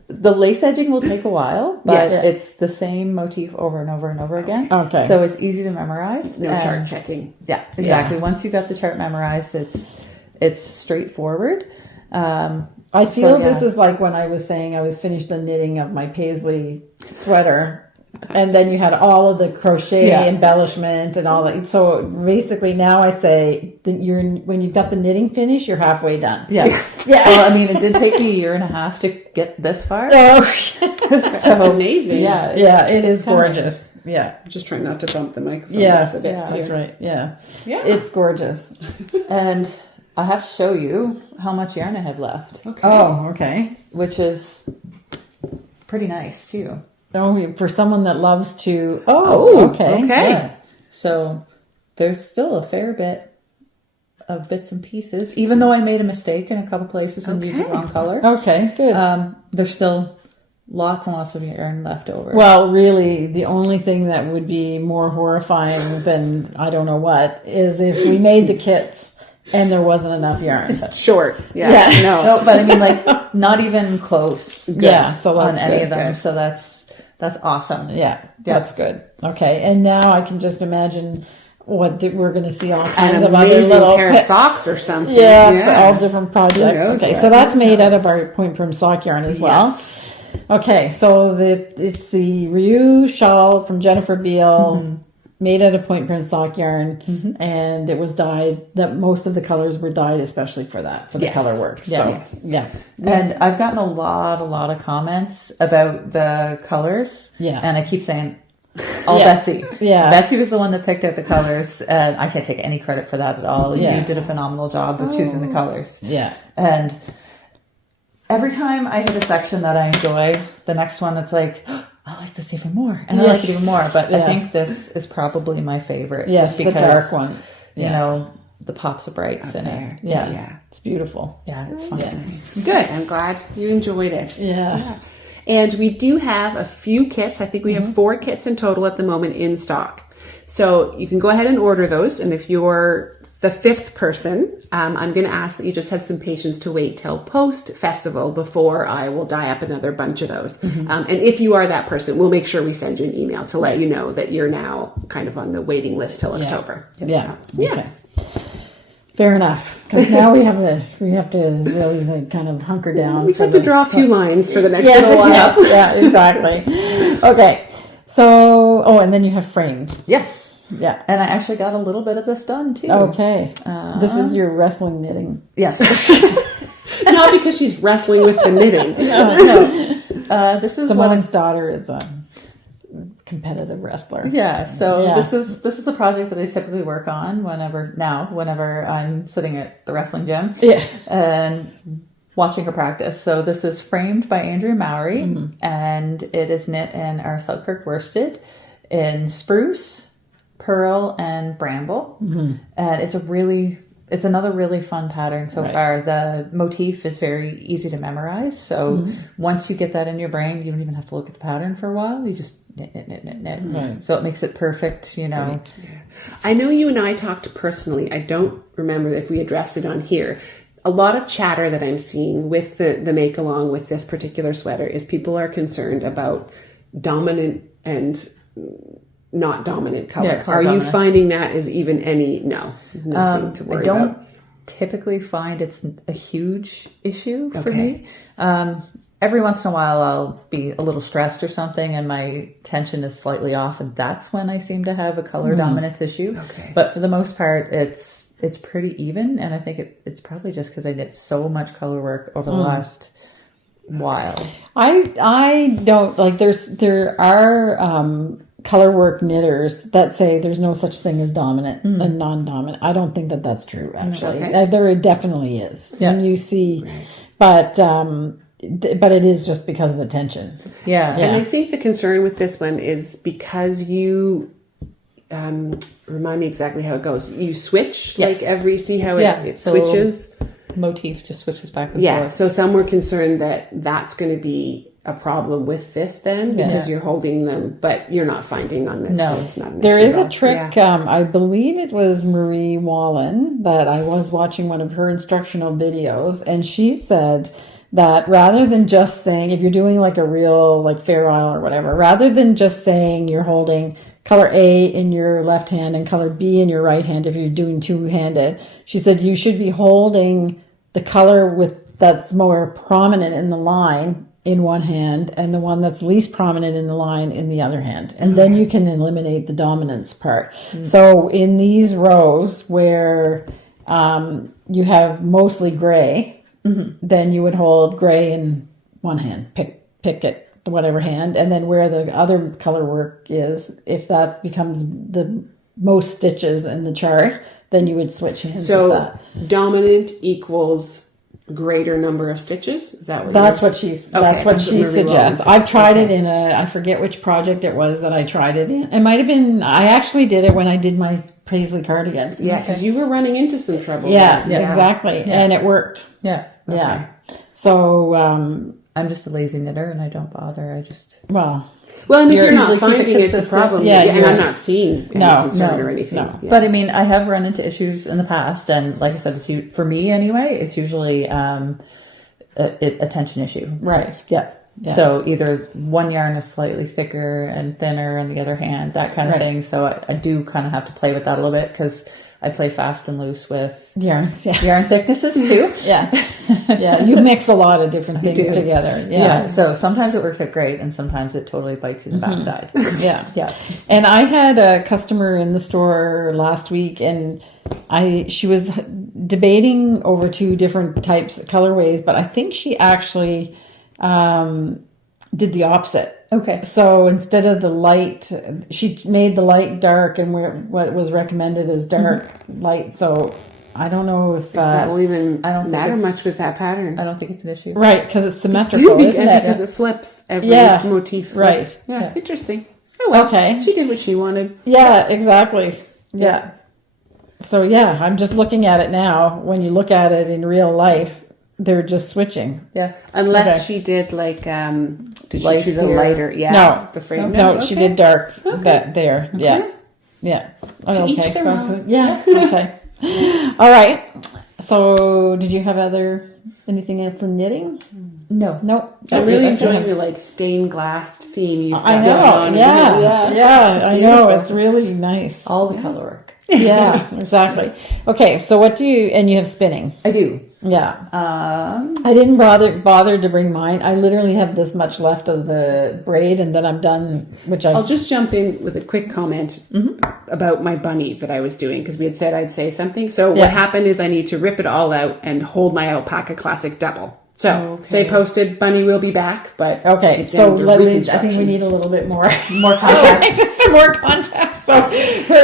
The lace edging will take a while, but it's the same motif over and over and over again. Okay. So it's easy to memorize. No chart checking. Yeah, exactly. Once you got the chart memorized, it's straightforward. I feel this is like when I was saying I was finished the knitting of my paisley sweater. And then you had all of the crochet embellishment and all that. So basically now I say that when you've got the knitting finished, you're halfway done. Yeah. Well, I mean, it did take me a year and a half to get this far. Oh, that's amazing. Yeah, it is gorgeous. Yeah. I'm just trying not to bump the microphone. That's right. Yeah. It's gorgeous. And I have to show you how much yarn I have left. Okay. Oh, okay. Which is pretty nice too. Oh, for someone that loves to... Oh, okay. Yeah. So there's still a fair bit of bits and pieces. Even though I made a mistake in a couple places and used the wrong color. Okay, good. There's still lots and lots of yarn left over. Well, really, the only thing that would be more horrifying than I don't know what is if we made the kits and there wasn't enough yarn. Short. Yeah. No, but I mean, like, not even close. So that's on any good. of them. So that's awesome. Yeah, that's good. Okay, and now I can just imagine what we're going to see all kinds of other little pair of socks or something. Yeah, all different projects. Okay, so that's made out of our point prim sock yarn as well. Yes. Okay, so it's the Rioux shawl from Jennifer Beal, made out of point prim sock yarn, and it was dyed. That most of the colors were dyed, especially for the color work. So, And I've gotten a lot of comments about the colors. Yeah, and I keep saying, Betsy. Yeah, Betsy was the one that picked out the colors, and I can't take any credit for that at all. You did a phenomenal job of choosing the colors. Yeah, and every time I hit a section that I enjoy, the next one it's like, I like this even more, and I like it even more. But I think this is probably my favorite. Yes, just because, the dark one. You know, the pops of brights in it. Yeah, it's beautiful. Yeah, it's fun. Yeah. Good. I'm glad you enjoyed it. Yeah. And we do have a few kits. I think we have 4 kits in total at the moment in stock. So you can go ahead and order those. And if you're the 5th person, I'm going to ask that you just have some patience to wait till post-festival before I will dye up another bunch of those. And if you are that person, we'll make sure we send you an email to let you know that you're now kind of on the waiting list till October. Yeah. So, Okay. Fair enough. Because now we have this. We have to really like kind of hunker down. We just have to draw a few lines for the next Yes, little while. yeah, exactly. Okay. So, and then you have framed. Yes. Yeah. And I actually got a little bit of this done too. Okay. This is your wrestling knitting. Yes. Not because she's wrestling with the knitting. No. This is Simone's daughter is a competitive wrestler. Yeah. So Yeah. this is the project that I typically work on whenever I'm sitting at the wrestling gym. Yeah. And watching her practice. So this is framed by Andrea Mowry, and it is knit in our Selkirk worsted in spruce, pearl, and bramble. And it's another really fun pattern so far. The motif is very easy to memorize. So once you get that in your brain, you don't even have to look at the pattern for a while. You just knit. Right. So it makes it perfect, you know. Right. I know you and I talked personally. I don't remember if we addressed it on here. A lot of chatter that I'm seeing with the make along with this particular sweater is people are concerned about dominant and not dominant color. Yeah, color are dominance. you finding that as even nothing to worry I don't about? typically find it's a huge issue for me. Every once in a while I'll be a little stressed or something and my tension is slightly off, and that's when I seem to have a color dominance issue. Okay. But for the most part it's pretty even, and I think it's probably just because I did so much color work over the last while. I don't like there are color work knitters that say there's no such thing as dominant and non-dominant. I don't think that that's true actually. Okay. There definitely is. Yeah. And you see but it is just because of the tension. Yeah. And I think the concern with this one is because you remind me exactly how it goes. You switch Yes. like see how it so switches. Motif just switches back and Yeah, forth. so some were concerned that that's going to be a problem with this then because you're holding them, but you're not finding on this. No. It's not an There issue is at a all. trick. Yeah. I believe it was Marie Wallen that I was watching one of her instructional videos, and she said that rather than just saying, if you're doing like a real like Fair Isle or whatever, rather than just saying you're holding color A in your left hand and color B in your right hand, if you're doing two-handed, she said you should be holding the color that's more prominent in the line in one hand and the one that's least prominent in the line in the other hand. And then you can eliminate the dominance part. So in these rows where you have mostly gray, then you would hold gray in one hand, pick it, whatever hand. And then where the other color work is, if that becomes the most stitches in the chart, then you would switch hands with that. Dominant equals greater number of stitches? Is that what That's what she Marie suggests. Wallen I've tried it in I forget which project it was that I tried it in. It might have been, I actually did it when I did my Paisley cardigan. Yeah, because you were running into some trouble. Yeah, there. exactly. Yeah. And it worked. Yeah. Yeah. So, I'm just a lazy knitter and I don't bother. I just Well, and if you're not usually keep it finding it's a consistent. problem, Yeah, and you're I'm right. not seeing any No, concern no, or anything. no. Yeah. But I mean, I have run into issues in the past, and like I said, for me anyway, it's usually a tension issue. right. Yeah. Yeah. So either one yarn is slightly thicker and thinner on the other hand, that kind of Right. thing. So I do kind of have to play with that a little bit because I play fast and loose with Yarns, yeah. yarn thicknesses too. Yeah. Yeah. You mix a lot of different things do. together. Yeah. Yeah. So sometimes it works out great and sometimes it totally bites you in the backside. Yeah. Yeah. And I had a customer in the store last week, and she was debating over two different types of colorways, but I think she actually did the opposite. Okay. So instead of the light, she made the light dark, and what was recommended is dark light. So I don't know if that will even I don't think matter it's- much with that pattern. I don't think it's an issue. right, because it's symmetrical, isn't it? Because it flips. Every Yeah. motif flips. Right. Yeah. Yeah. Interesting. Oh, well. Okay. She did what she wanted. Yeah, exactly. Yeah. So yeah, I'm just looking at it now. When you look at it in real life, they're just switching. Yeah. Unless Okay. she did like, did Light she choose a here. lighter? Yeah. No. The frame. No, she okay. did dark. That there. Yeah. Yeah. To each their own. Yeah. Okay. All right. So, did you have anything else in knitting? No. Nope. I'm really That's enjoying it. the like stained glass theme you've got I going know. on. Yeah. Yeah. Yeah. It's I know. beautiful. It's really nice. All the color work. Yeah, exactly. Okay, so what do you, and you have spinning. I do. Yeah. I didn't bother to bring mine. I literally have this much left of the braid and then I'm done, I'll just jump in with a quick comment about my bunny that I was doing because we had said I'd say something. So what happened is I need to rip it all out and hold my alpaca classic double. So stay posted. Bunny will be back, but so I think we need a little bit more context. More context. So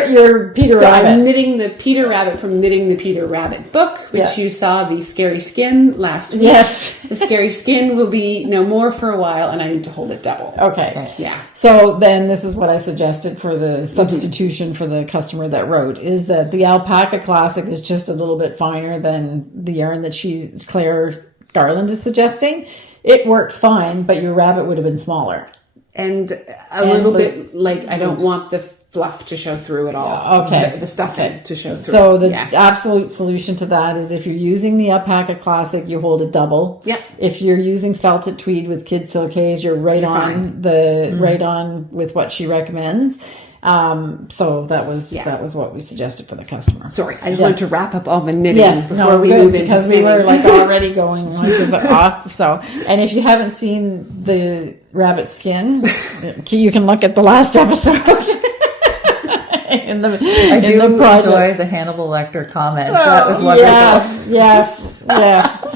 your Peter Rabbit. I'm knitting the Peter Rabbit from Knitting the Peter Rabbit book, which you saw the scary skin last week. Yes. The scary skin will be no more for a while, and I need to hold it double. Okay. Yeah. So then this is what I suggested for the substitution for the customer that wrote, is that the alpaca classic is just a little bit finer than the yarn that Claire Garland is suggesting. It works fine, but your rabbit would have been smaller. And a little bit, like, I don't want the fluff to show through at all. The stuffing to show through. So the absolute solution to that is if you're using the alpaca classic, you hold it double. Yeah. If you're using felted tweed with kid silkies, you're right on with what she recommends. So that was what we suggested for the customer. Sorry, I just wanted to wrap up all the knitting before we good, move into because we were like already going like is it off. So, and if you haven't seen the rabbit skin, you can look at the last episode. I do enjoy the Hannibal Lecter comment. That was wonderful. Yes.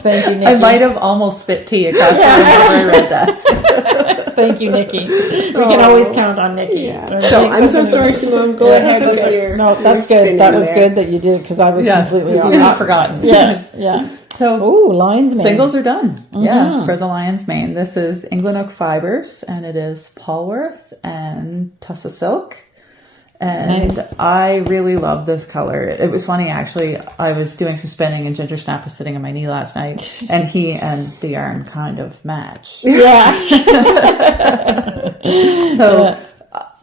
Thank you, Nikki. I might have almost spit tea across the room when I read that. Thank you, Nikki. We can always count on Nikki. Yeah. So I'm so sorry, Simone. Go ahead with your. No, that's good. That was good that you did because I was completely forgotten. Yeah. So, lion's mane. Singles are done. Yeah, for the lion's mane. This is England Oak Fibers, and it is Polworth and Tussa Silk. And I really love this color. It was funny, actually. I was doing some spinning and Ginger Snap was sitting on my knee last night, and he and the yarn kind of match. Yeah. So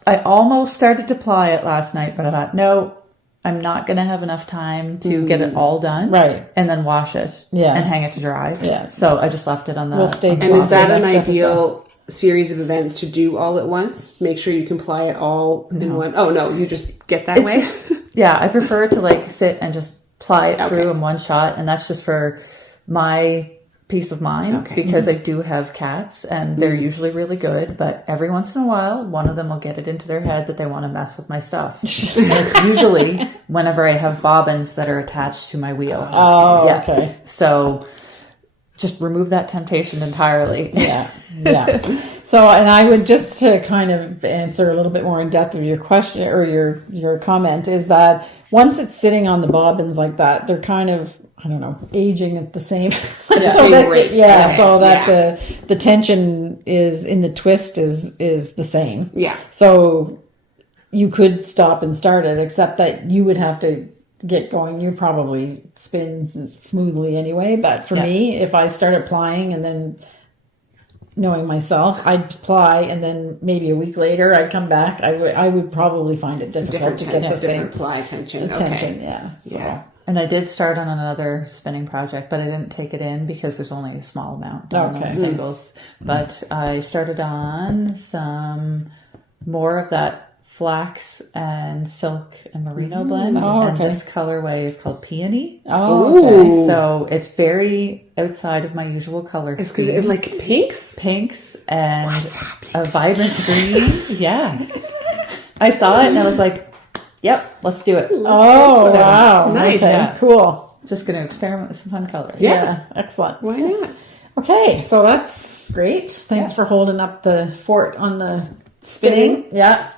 I almost started to ply it last night, but I thought, no, I'm not going to have enough time to get it all done. Right. And then wash it. Yeah. And hang it to dry. Yeah. So I just left it on the... We'll stay and is that an ideal series of events to do all at once? Make sure you can ply it all in one. Oh no, you just get that way. Yeah, I prefer to like sit and just ply it through in one shot, and that's just for my peace of mind because I do have cats and they're usually really good, but every once in a while one of them will get it into their head that they want to mess with my stuff. And it's usually whenever I have bobbins that are attached to my wheel. Okay. So just remove that temptation entirely. Yeah. So, and I would just to kind of answer a little bit more in depth of your question or your comment is that once it's sitting on the bobbins like that, they're kind of, I don't know, aging at the same, rate. So that the tension is in the twist is the same. Yeah. So you could stop and start it, except that you would have to get going. You probably spins smoothly anyway, but for me, if I start applying and then knowing myself, I'd ply and then maybe a week later I'd come back, I would probably find it difficult to get the same ply tension. So. And I did start on another spinning project, but I didn't take it in because there's only a small amount done on the singles. But I started on some more of that flax and silk and merino blend. And this colorway is called Peony. So it's very outside of my usual color. It's because it's like pinks and a vibrant green. Yeah. I saw it and I was like, yep, let's do it. Wow. Nice. Okay, yeah. Cool. Just going to experiment with some fun colors. Yeah. Excellent. Why not? Okay, so that's great. Thanks for holding up the fort on the spinning. Yeah.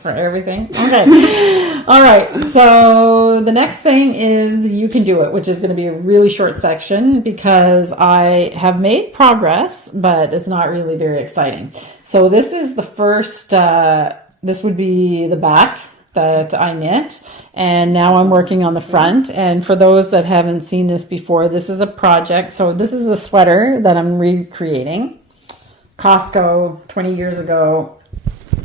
For everything. Okay. All right. So the next thing is the You Can Do It, which is going to be a really short section because I have made progress, but it's not really very exciting. So this is the first, this would be the back that I knit, and now I'm working on the front. And for those that haven't seen this before, this is a project. So this is a sweater that I'm recreating. Costco 20 years ago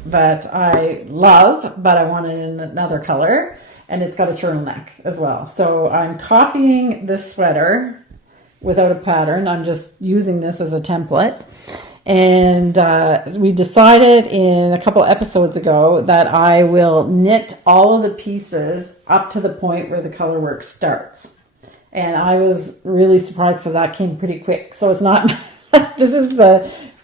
that I love, but I wanted in another color, and it's got a turtleneck as well. So I'm copying this sweater without a pattern. I'm just using this as a template. And we decided in a couple episodes ago that I will knit all of the pieces up to the point where the color work starts. And I was really surprised because that came pretty quick. So it's not, this is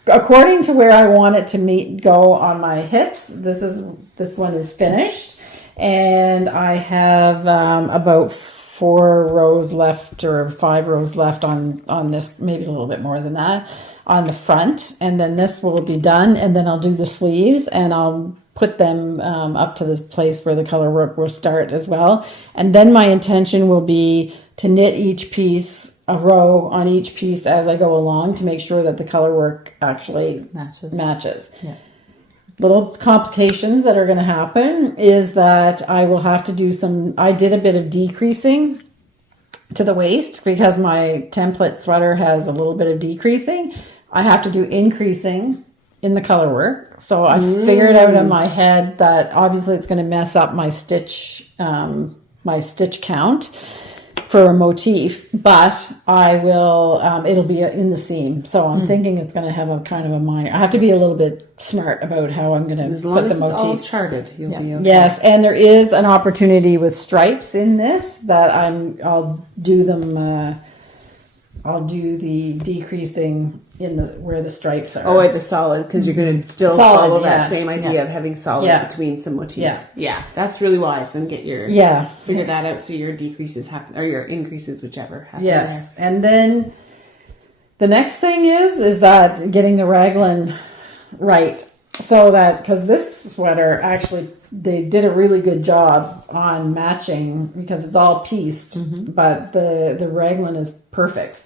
according to where I want it to go on my hips. This one is finished. And I have about 4 rows left or 5 rows left on this, maybe a little bit more than that, on the front. And then this will be done. And then I'll do the sleeves and I'll put them up to this place where the color work will start as well. And then my intention will be to knit each piece, a row on each piece as I go along to make sure that the color work actually matches. Yeah. Little complications that are going to happen is that I will have to do I did a bit of decreasing to the waist because my template sweater has a little bit of decreasing. I have to do increasing in the color work. So I figured out in my head that obviously it's going to mess up my stitch count for a motif, but I will, it'll be in the seam. So I'm thinking it's going to have a kind of a minor, I have to be a little bit smart about how I'm going to put the motif. As long as it's all charted, you'll be okay. Yes, and there is an opportunity with stripes in this that I'll do them, I'll do the decreasing in where the stripes are. Oh, at the solid, because you're going to still follow that same idea of having solid between some motifs. Yeah, that's really wise. Then get your figure that out so your decreases happen or your increases, whichever happen. Yes, there. And then the next thing is that getting the raglan right, so that because this sweater actually they did a really good job on matching because it's all pieced, but the raglan is perfect.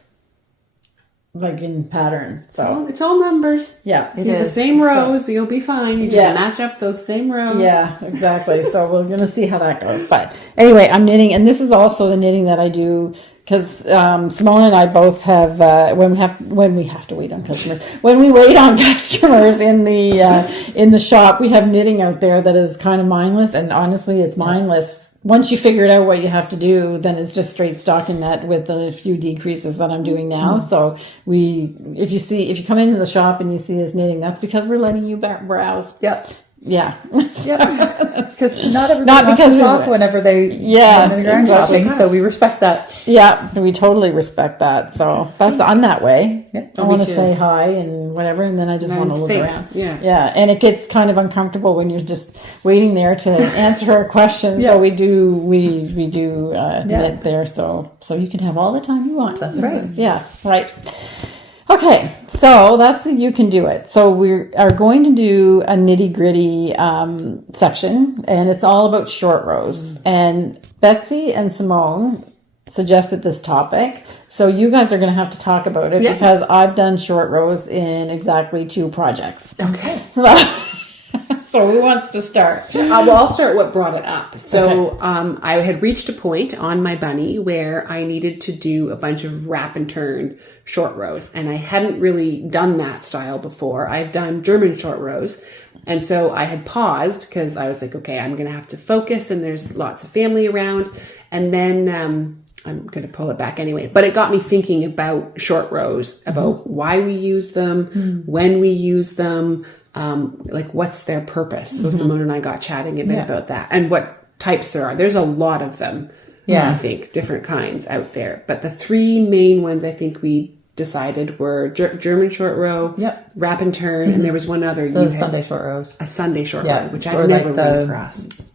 Like in pattern. So it's all numbers. Yeah. It is. The same rows, you'll be fine. You just match up those same rows. Yeah, exactly. So we're gonna see how that goes. But anyway, I'm knitting, and this is also the knitting that I do because Simone and I both have when we have to wait on customers. When we wait on customers in the shop, we have knitting out there that is kind of mindless, and honestly it's mindless. Once you figure out what you have to do, then it's just straight stockinette with the few decreases that I'm doing now. So if you come into the shop and you see us knitting, that's because we're letting you browse. Yep. Yeah. Because not everybody wants to talk whenever they're yarn shopping, so we respect that. Yeah, we totally respect that. So I'm that way. Yep. I want to say hi and whatever, and then I just want to look around. Yeah, and it gets kind of uncomfortable when you're just waiting there to answer her questions. So we do knit there, so you can have all the time you want. That's right. Yes, right. Okay, so that's the You Can Do It. So we are going to do a Knitty Gritty section, and it's all about short rows. And Betsy and Simone suggested this topic, so you guys are going to have to talk about it because I've done short rows in exactly 2 projects. Okay. So who wants to start? Well, I'll start what brought it up. So I had reached a point on my bunny where I needed to do a bunch of wrap and turn short rows. And I hadn't really done that style before. I've done German short rows. And so I had paused because I was like, okay, I'm going to have to focus and there's lots of family around. And then I'm going to pull it back anyway. But it got me thinking about short rows, about why we use them, when we use them, like what's their purpose. So Simone and I got chatting a bit about that and what types there are. There's a lot of them. I think different kinds out there, but the 3 main ones I think we decided were German short row, wrap and turn, and there was one other. Sunday short rows. A Sunday short row, which I've never run across.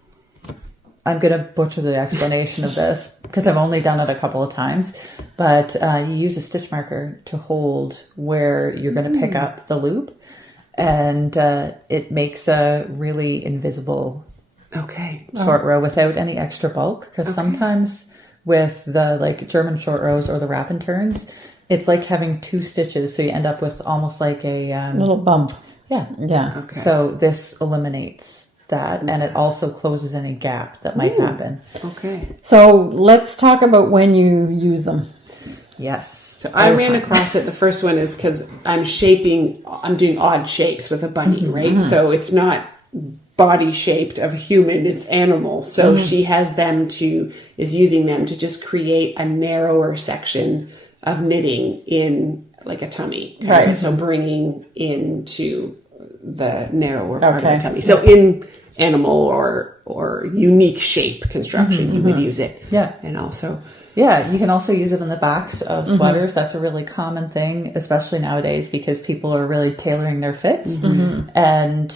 I'm going to butcher the explanation of this because I've only done it a couple of times, but you use a stitch marker to hold where you're going to pick up the loop, and it makes a really invisible short row without any extra bulk, because sometimes with the German short rows or the wrap and turns, it's like having 2 stitches, so you end up with almost like a little bump. Okay. So this eliminates that, and it also closes any gap that might happen. Okay. So let's talk about when you use them. Yes. So I ran across it. The first one is because I'm doing odd shapes with a bunny, right? So it's not body shaped of human, it's animal. So she has is using them to just create a narrower section of knitting in like a tummy. Right. So bringing into the narrower part of Okay. the tummy. So in animal or unique shape construction, you would use it. Yeah. And also... Yeah, you can also use it on the backs of sweaters. That's a really common thing, especially nowadays, because people are really tailoring their fits. And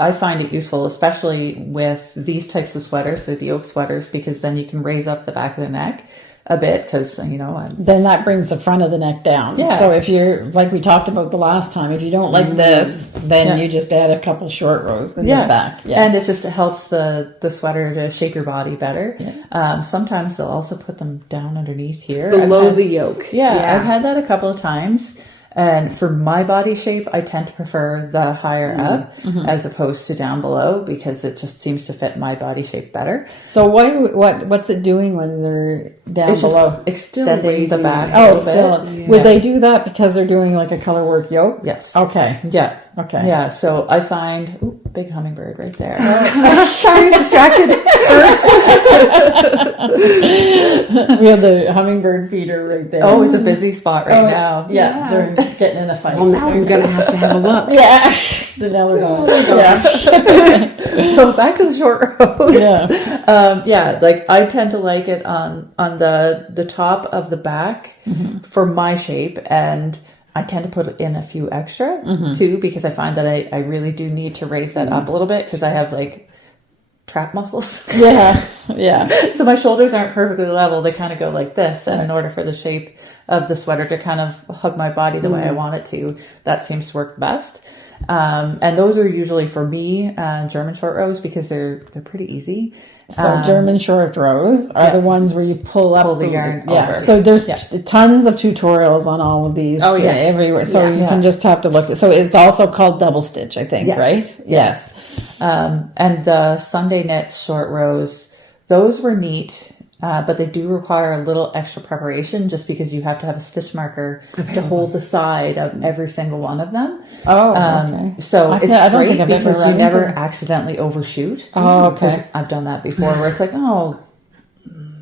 I find it useful, especially with these types of sweaters, the yoke sweaters, because then you can raise up the back of the neck a bit, because, Then that brings the front of the neck down. Yeah. So if you're, like we talked about the last time, if you don't like this, then you just add a couple short rows in the back. Yeah. And it just helps the sweater to shape your body better. Sometimes they'll also put them down underneath here. Below the yoke. Yeah, I've had that a couple of times. And for my body shape, I tend to prefer the higher up as opposed to down below, because it just seems to fit my body shape better. So what's it doing when they're down It's just below? extending the back. Oh, a little bit. still. Would they do that because they're doing like a color work yoke? Yes. Okay. Yeah. Okay. Yeah. So I find, big hummingbird right there. Sorry, distracted. We have the hummingbird feeder right there. Oh, it's a busy spot right now. Yeah, they're getting in a fight. Well, now I'm going to have a look. Yeah. The Nello. Yeah. So back to the short rows. Yeah. Like I tend to like it on the top of the back for my shape, and I tend to put in a few extra too, because I find that I really do need to raise that up a little bit, because I have like trap muscles. Yeah. Yeah. So my shoulders aren't perfectly level. They kind of go like this. And in order for the shape of the sweater to kind of hug my body the way I want it to, that seems to work the best. And those are usually for me, German short rows, because they're pretty easy. So German short rows are the ones where you pull up the yarn Yeah. over. So there's tons of tutorials on all of these. Oh, yes. Everywhere. So you can just have to look. So it's also called double stitch, I think, right? Yes. And the Sunday knit short rows, those were neat. But they do require a little extra preparation, just because you have to have a stitch marker to hold the side of every single one of them. Oh, okay. So I it's don't great think I've ever because you run never into- accidentally overshoot. Oh, okay. Because I've done that before, where it's like,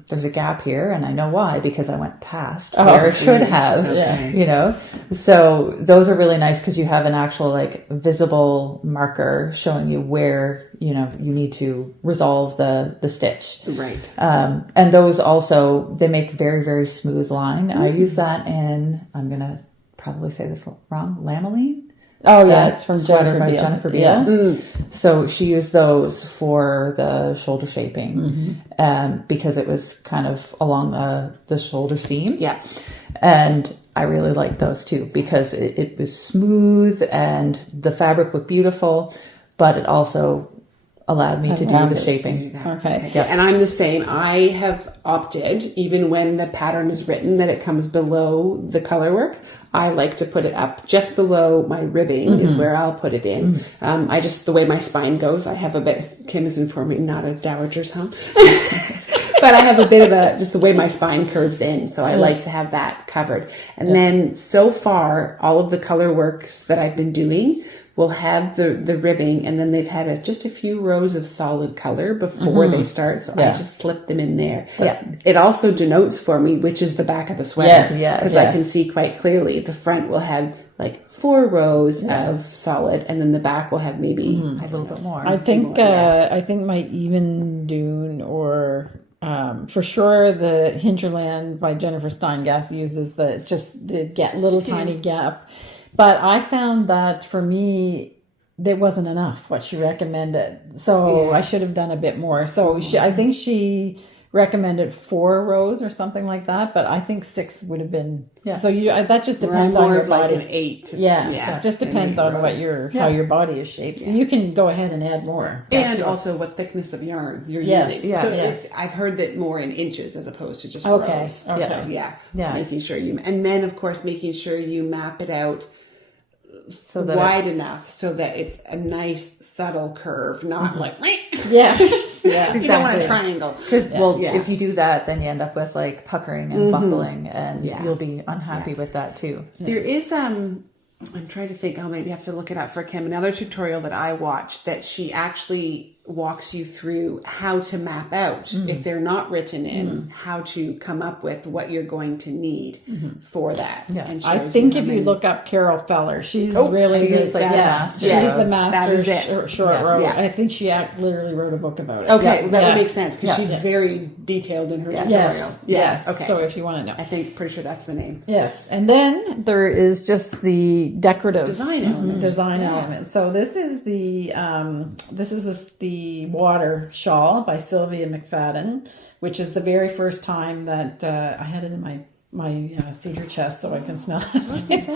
there's a gap here, and I know why, because I went past where it should have, So those are really nice, because you have an actual like visible marker showing you where, you need to resolve the stitch. Right. And those also, they make very, very smooth line. I use that in, I'm going to probably say this wrong, Lameline. Oh, yeah. That's It's from sweater by Jennifer Beal. Yeah. So she used those for the shoulder shaping, because it was kind of along the shoulder seams. Yeah. And I really liked those too, because it was smooth and the fabric looked beautiful, but it also allowed me to do the shaping. Okay. Yeah. And I'm the same. I have opted, even when the pattern is written, that it comes below the color work. I like to put it up just below my ribbing is where I'll put it in. I just, the way my spine goes, I have a bit, Kim is informing me, not a dowager's home. But I have a bit of just the way my spine curves in. So I like to have that covered. And then so far, all of the color works that I've been doing will have the ribbing, and then they've had just a few rows of solid color before they start. So I just slip them in there. It also denotes for me which is the back of the sweater. Because I can see quite clearly the front will have like 4 rows of solid, and then the back will have maybe A little bit more. I think my Even Dune or for sure the Hinterland by Jennifer Steingass uses the little tiny gap. But I found that for me, there wasn't enough what she recommended. So I should have done a bit more. So I think she recommended 4 rows or something like that. But I think 6 would have been. Yeah. So that just depends on your body. Like an 8. Yeah. It just depends on what how your body is shaped. So you can go ahead and add more. And also what thickness of yarn you're using. Yeah. So I've heard that more in inches as opposed to just Okay. rows. Okay. So making sure and then of course making sure you map it out so that wide enough so that it's a nice subtle curve, not like Yeah. you don't want a triangle. Because if you do that, then you end up with like puckering and buckling, and you'll be unhappy with that too. There is I'm trying to think, maybe I have to look it up for Kim, another tutorial that I watched that she actually walks you through how to map out, if they're not written in, how to come up with what you're going to need for that. Yeah. And I shows think you if how you many- look up Carol Feller, she's really she's the, like the yes, master. she's Yes, the that master is it. short Yeah. row. Yeah. I think she literally wrote a book about it. Okay, well, that Yeah. would make sense because Yeah. she's very detailed in her tutorial. Yes. Yes. Okay. So if you want to know. I think pretty sure that's the name. Yes, and then there is just the decorative Design element. element. So this is the the water shawl by Sylvia McFadden, which is the very first time that I had it in my cedar chest so I can smell it.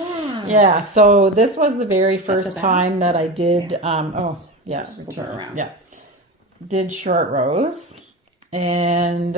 Yeah, so this was the very first time that I did. Turn around. Yeah, did short rows, and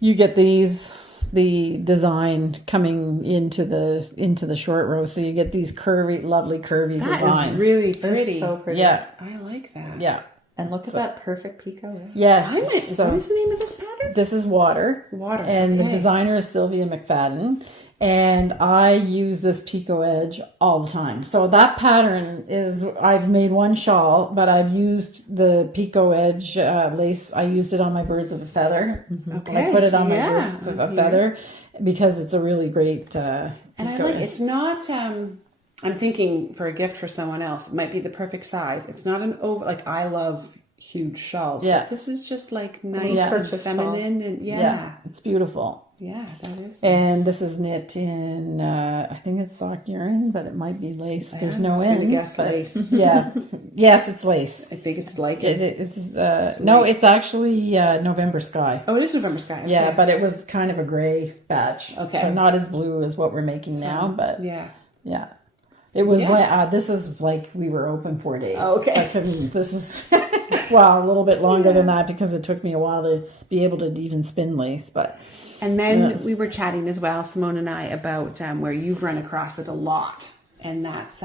you get the design coming into the short row, so you get these lovely curvy That designs. is really pretty. It's so pretty. Yeah, I like that. yeah, And look at that perfect picot. Right? yes. What is the name of this pattern? This is water. Water, And the okay. designer is Sylvia McFadden. And I use this picot edge all the time. So that pattern is, I've made one shawl, but I've used the picot edge lace. I used it on my birds of a feather. Okay. I put it on my Yeah. birds of a feather because it's a really great And I picot like edge. it's not. I'm thinking for a gift for someone else, it might be the perfect size. It's not an over. Like I love huge shawls. Yeah. But this is just like nice Yeah. and feminine, and Yeah, it's beautiful. yeah, that is. And this is knit in, I think it's sock yarn, but it might be lace. There's I'm no just gonna ends. guess but- lace. Yeah. Yes, it's lace. I think it's like it. It's actually November Sky. Oh, it is November Sky. Okay. Yeah, but it was kind of a gray batch. Okay. So not as blue as what we're making now, but yeah. yeah. It was Yeah. when, this is like we were open 4 days. Oh, okay. This is, well, a little bit longer than that because it took me a while to be able to even spin lace, but. And then we were chatting as well, Simone and I, about where you've run across it a lot, and that's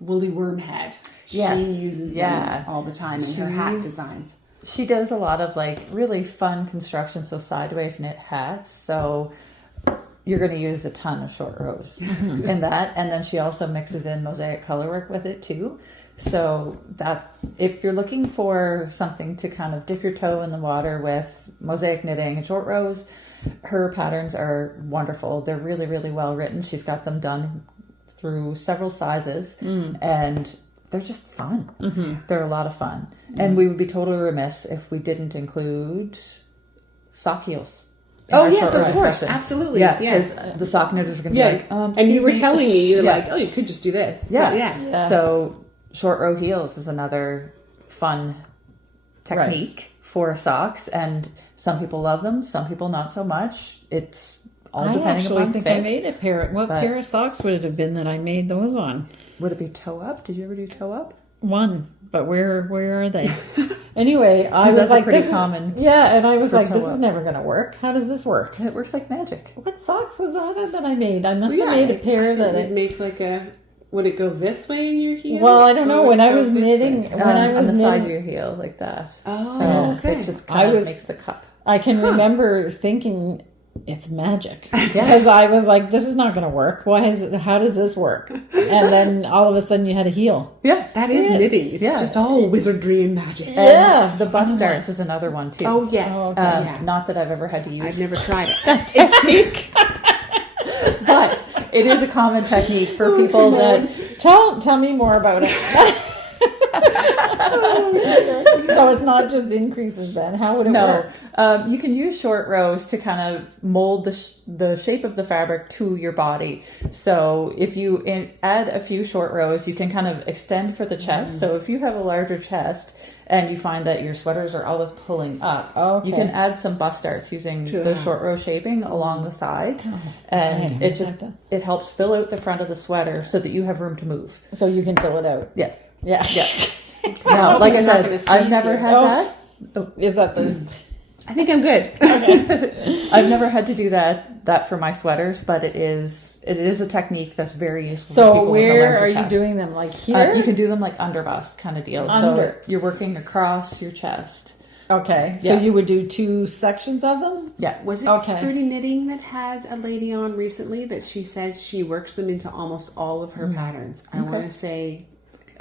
woolly wormhead. Yes. She uses them all the time in her hat designs. She does a lot of like really fun construction, so sideways knit hats. So you're going to use a ton of short rows in that. And then she also mixes in mosaic color work with it too. So that if you're looking for something to kind of dip your toe in the water with mosaic knitting and short rows, her patterns are wonderful. They're really, really well written. She's got them done through several sizes and they're just fun. They're a lot of fun. And we would be totally remiss if we didn't include sock heels. Oh, yes, of course. Absolutely. Yeah, Yes. because the sock knitters are going to Yeah. be like, and you excuse were me. telling me, you're Yeah. like, oh, you could just do this. Yeah. So, yeah. So short row heels is another fun technique for socks, and some people love them, some people not so much. It's all I depending actually upon think fit. I made a pair. What pair of socks would it have been that I made those on? Would it be toe up? Did you ever do toe up? One, but where are they? Anyway, I was that's like, pretty this is- common yeah, and I was for like, this toe is up. never going to work. How does this work? It works like magic. What socks was that I made? I must have made a pair that It'd make like a. Would it go this way in your heel? Well, I don't know. Or When would it I go was this knitting, way? when I was on the side of knitting, your heel like that. Oh, so okay. it just I kind of was- makes the cup. I can remember thinking it's magic because I was like, this is not going to work. How does this work? And then all of a sudden you had a heel. Yeah. That is knitting. It's Yeah. just all wizardry and magic. Yeah. The bust darts is another one too. Oh, yes. okay. Not that I've ever had to I've use, never tried it. but it is a common technique for people that Tell me more about it. So it's not just increases then. How would it No, work? you can use short rows to kind of mold the shape of the fabric to your body. So if you add a few short rows, you can kind of extend for the chest. So if you have a larger chest and you find that your sweaters are always pulling up, you can add some bust darts using the short row shaping along the sides. And it helps fill out the front of the sweater so that you have room to move. So you can fill it out. Yeah. Yeah. Yeah. Now, like I You're not gonna said, I've sneeze never here. had that. Is that the... I think I'm good. I've never had to do that for my sweaters, but it is a technique that's very useful for So people with a where larger are you chest. doing them? Like here? You can do them like under bust kind of deal. Under. So you're working across your chest. Okay. So Yeah. you would do 2 sections of them? Yeah. Was it Okay. Fruity Knitting that had a lady on recently that she says she works them into almost all of her patterns? I want to say,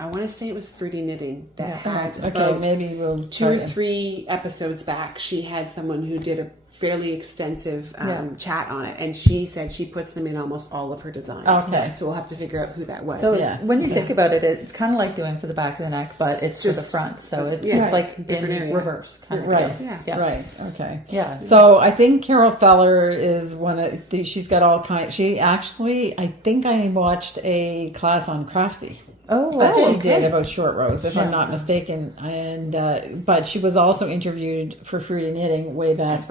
I want to say it was Fruity Knitting that had Okay, about maybe we'll 2 or try to- 3 episodes back. She had someone who did a fairly extensive Yeah. chat on it, and she said she puts them in almost all of her designs. Okay. So we'll have to figure out who that was. So Yeah. when you think about it, it's kind of like doing for the back of the neck, but it's Just for the front. So it's, yeah, it's like different in area. reverse kind of Right. deal. Yeah. Right. Okay. Yeah. So I think Carol Feller is one of the, she's got all kinds. She actually, I think I watched a class on Craftsy. Oh, That she okay. did about short rows, if I'm not mistaken. And but she was also interviewed for Fruity Knitting way back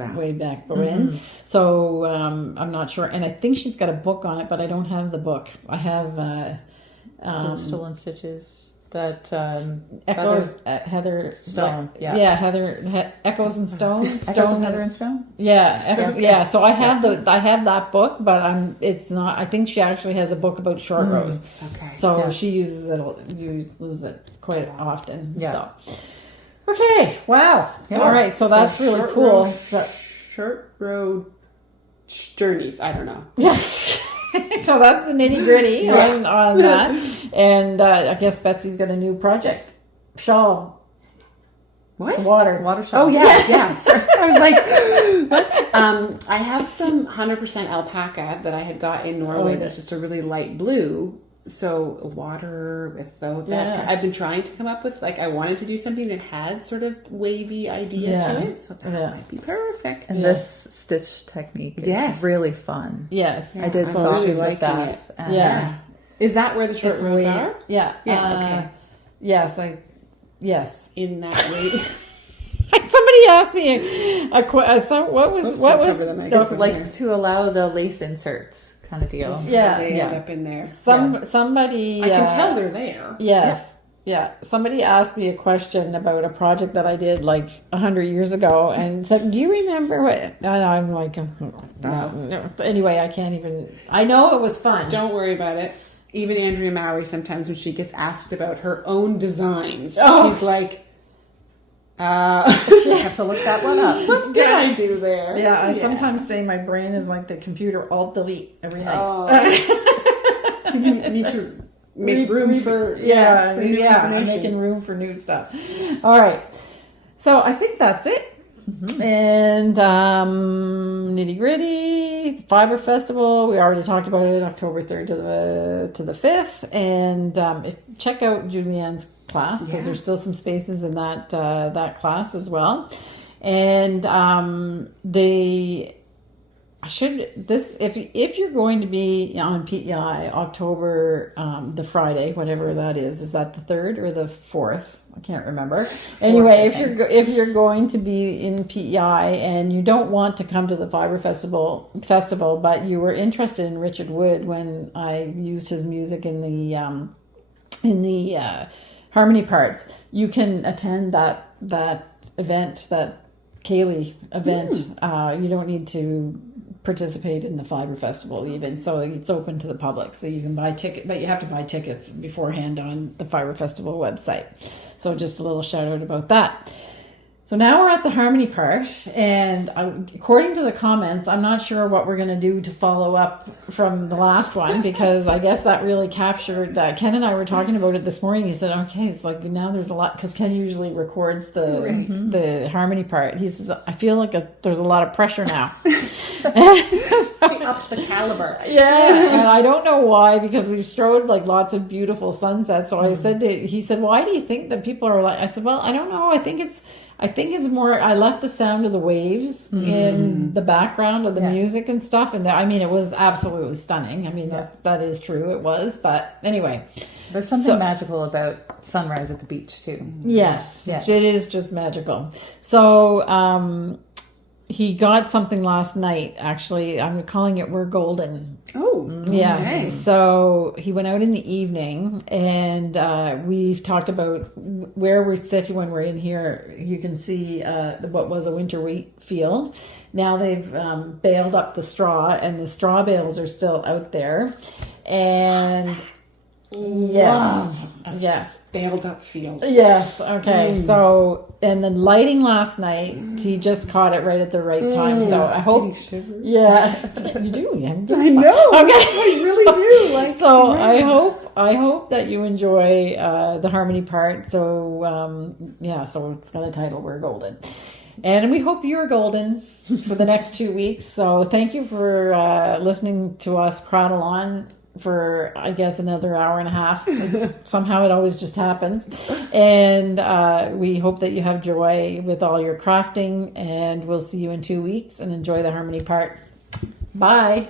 when. So I'm not sure, and I think she's got a book on it, but I don't have the book. I have The Stolen Stitches. That Echoes, Heather Stone. Yeah. Heather Echoes and Stone. Echoes of Heather and Stone. Yeah. So I have that book, but it's not. I think she actually has a book about short rows. Okay. So Yeah. she uses it quite often. Yeah. So. Okay. Wow. All right. So that's really short cool. row- Short road journeys. I don't know. Yeah. So that's the nitty gritty on that. And I guess Betsy's got a new project. Shawl. What? Water shawl. Oh yeah. Sorry. I was like, what? I have some 100% alpaca that I had got in Norway. That's just a really light blue. So water with that. Yeah. I've been trying to come up with, like, I wanted to do something that had sort of wavy idea to it. So that might be perfect. And this stitch technique is really fun. Yes. I did I'm some really shoes with liking that. it. And Yeah. Is that where the short It's rows way- are? Yeah. Yeah, okay. Yes. Yes. In that way. Somebody asked me a question. So what was Oops, what don't was cover the mic. no, It's like to allow the lace inserts kind of deal. Yeah. They end up in there. somebody I can tell they're there. Yes. Yeah. Somebody asked me a question about a project that I did like 100 years ago and said, do you remember what? And I'm like, no. Anyway, I can't even. I know it was fun. Don't worry about it. Even Andrea Mowry, sometimes when she gets asked about her own designs, she's like, You have to look that one up. what did I do there? Yeah, I sometimes say my brain is like the computer Alt-Delete every night. You need to make room for new I'm information. making room for new stuff. All right, so I think that's it. And Nitty Gritty, Fiber Festival. We already talked about it. October 3rd to the 5th. And check out Julianne's class because there's still some spaces in that class as well. And if you're going to be on PEI October the Friday, whatever that is that the 3rd or the 4th? I can't remember. Anyway, if you're going to be in PEI and you don't want to come to the Fiber Festival, but you were interested in Richard Wood when I used his music in the harmony parts, you can attend that event, that Kaylee event. You don't need to participate in the Fiber Festival even, so it's open to the public, so you can buy ticket, but you have to buy tickets beforehand on the Fiber Festival website. So just a little shout out about that. So now we're at the harmony part, and according to the comments, I'm not sure what we're going to do to follow up from the last one, because I guess that really captured, Ken and I were talking about it this morning. He said, okay, it's like now there's a lot, because Ken usually records the harmony part. He says, I feel like there's a lot of pressure now. She ups the caliber. Yeah, and I don't know why, because we strode like lots of beautiful sunsets. So I said he said, why do you think that people are like, I said, well, I don't know. I think it's more, I left the sound of the waves in the background of the music and stuff. And it was absolutely stunning. I mean, that is true. It was. But anyway. There's something magical about sunrise at the beach too. Yes. It is just magical. So, he got something last night, actually. I'm calling it We're Golden. Oh, yes. okay. So he went out in the evening, and we've talked about where we're sitting when we're in here. You can see what was a winter wheat field. Now they've baled up the straw, and the straw bales are still out there. And yes. Baled up field. Yes. Okay. So, and the lighting last night, he just caught it right at the right time. So I hope. Yeah, you do. Yeah. I know. Okay. I really do. Like, So I hope hope that you enjoy the harmony part. So so it's got a title, We're Golden. And we hope you're golden for the next 2 weeks. So thank you for listening to us prattle on for, I guess, another hour and a half. Somehow it always just happens. And we hope that you have joy with all your crafting. And we'll see you in 2 weeks, and enjoy the harmony part. Bye.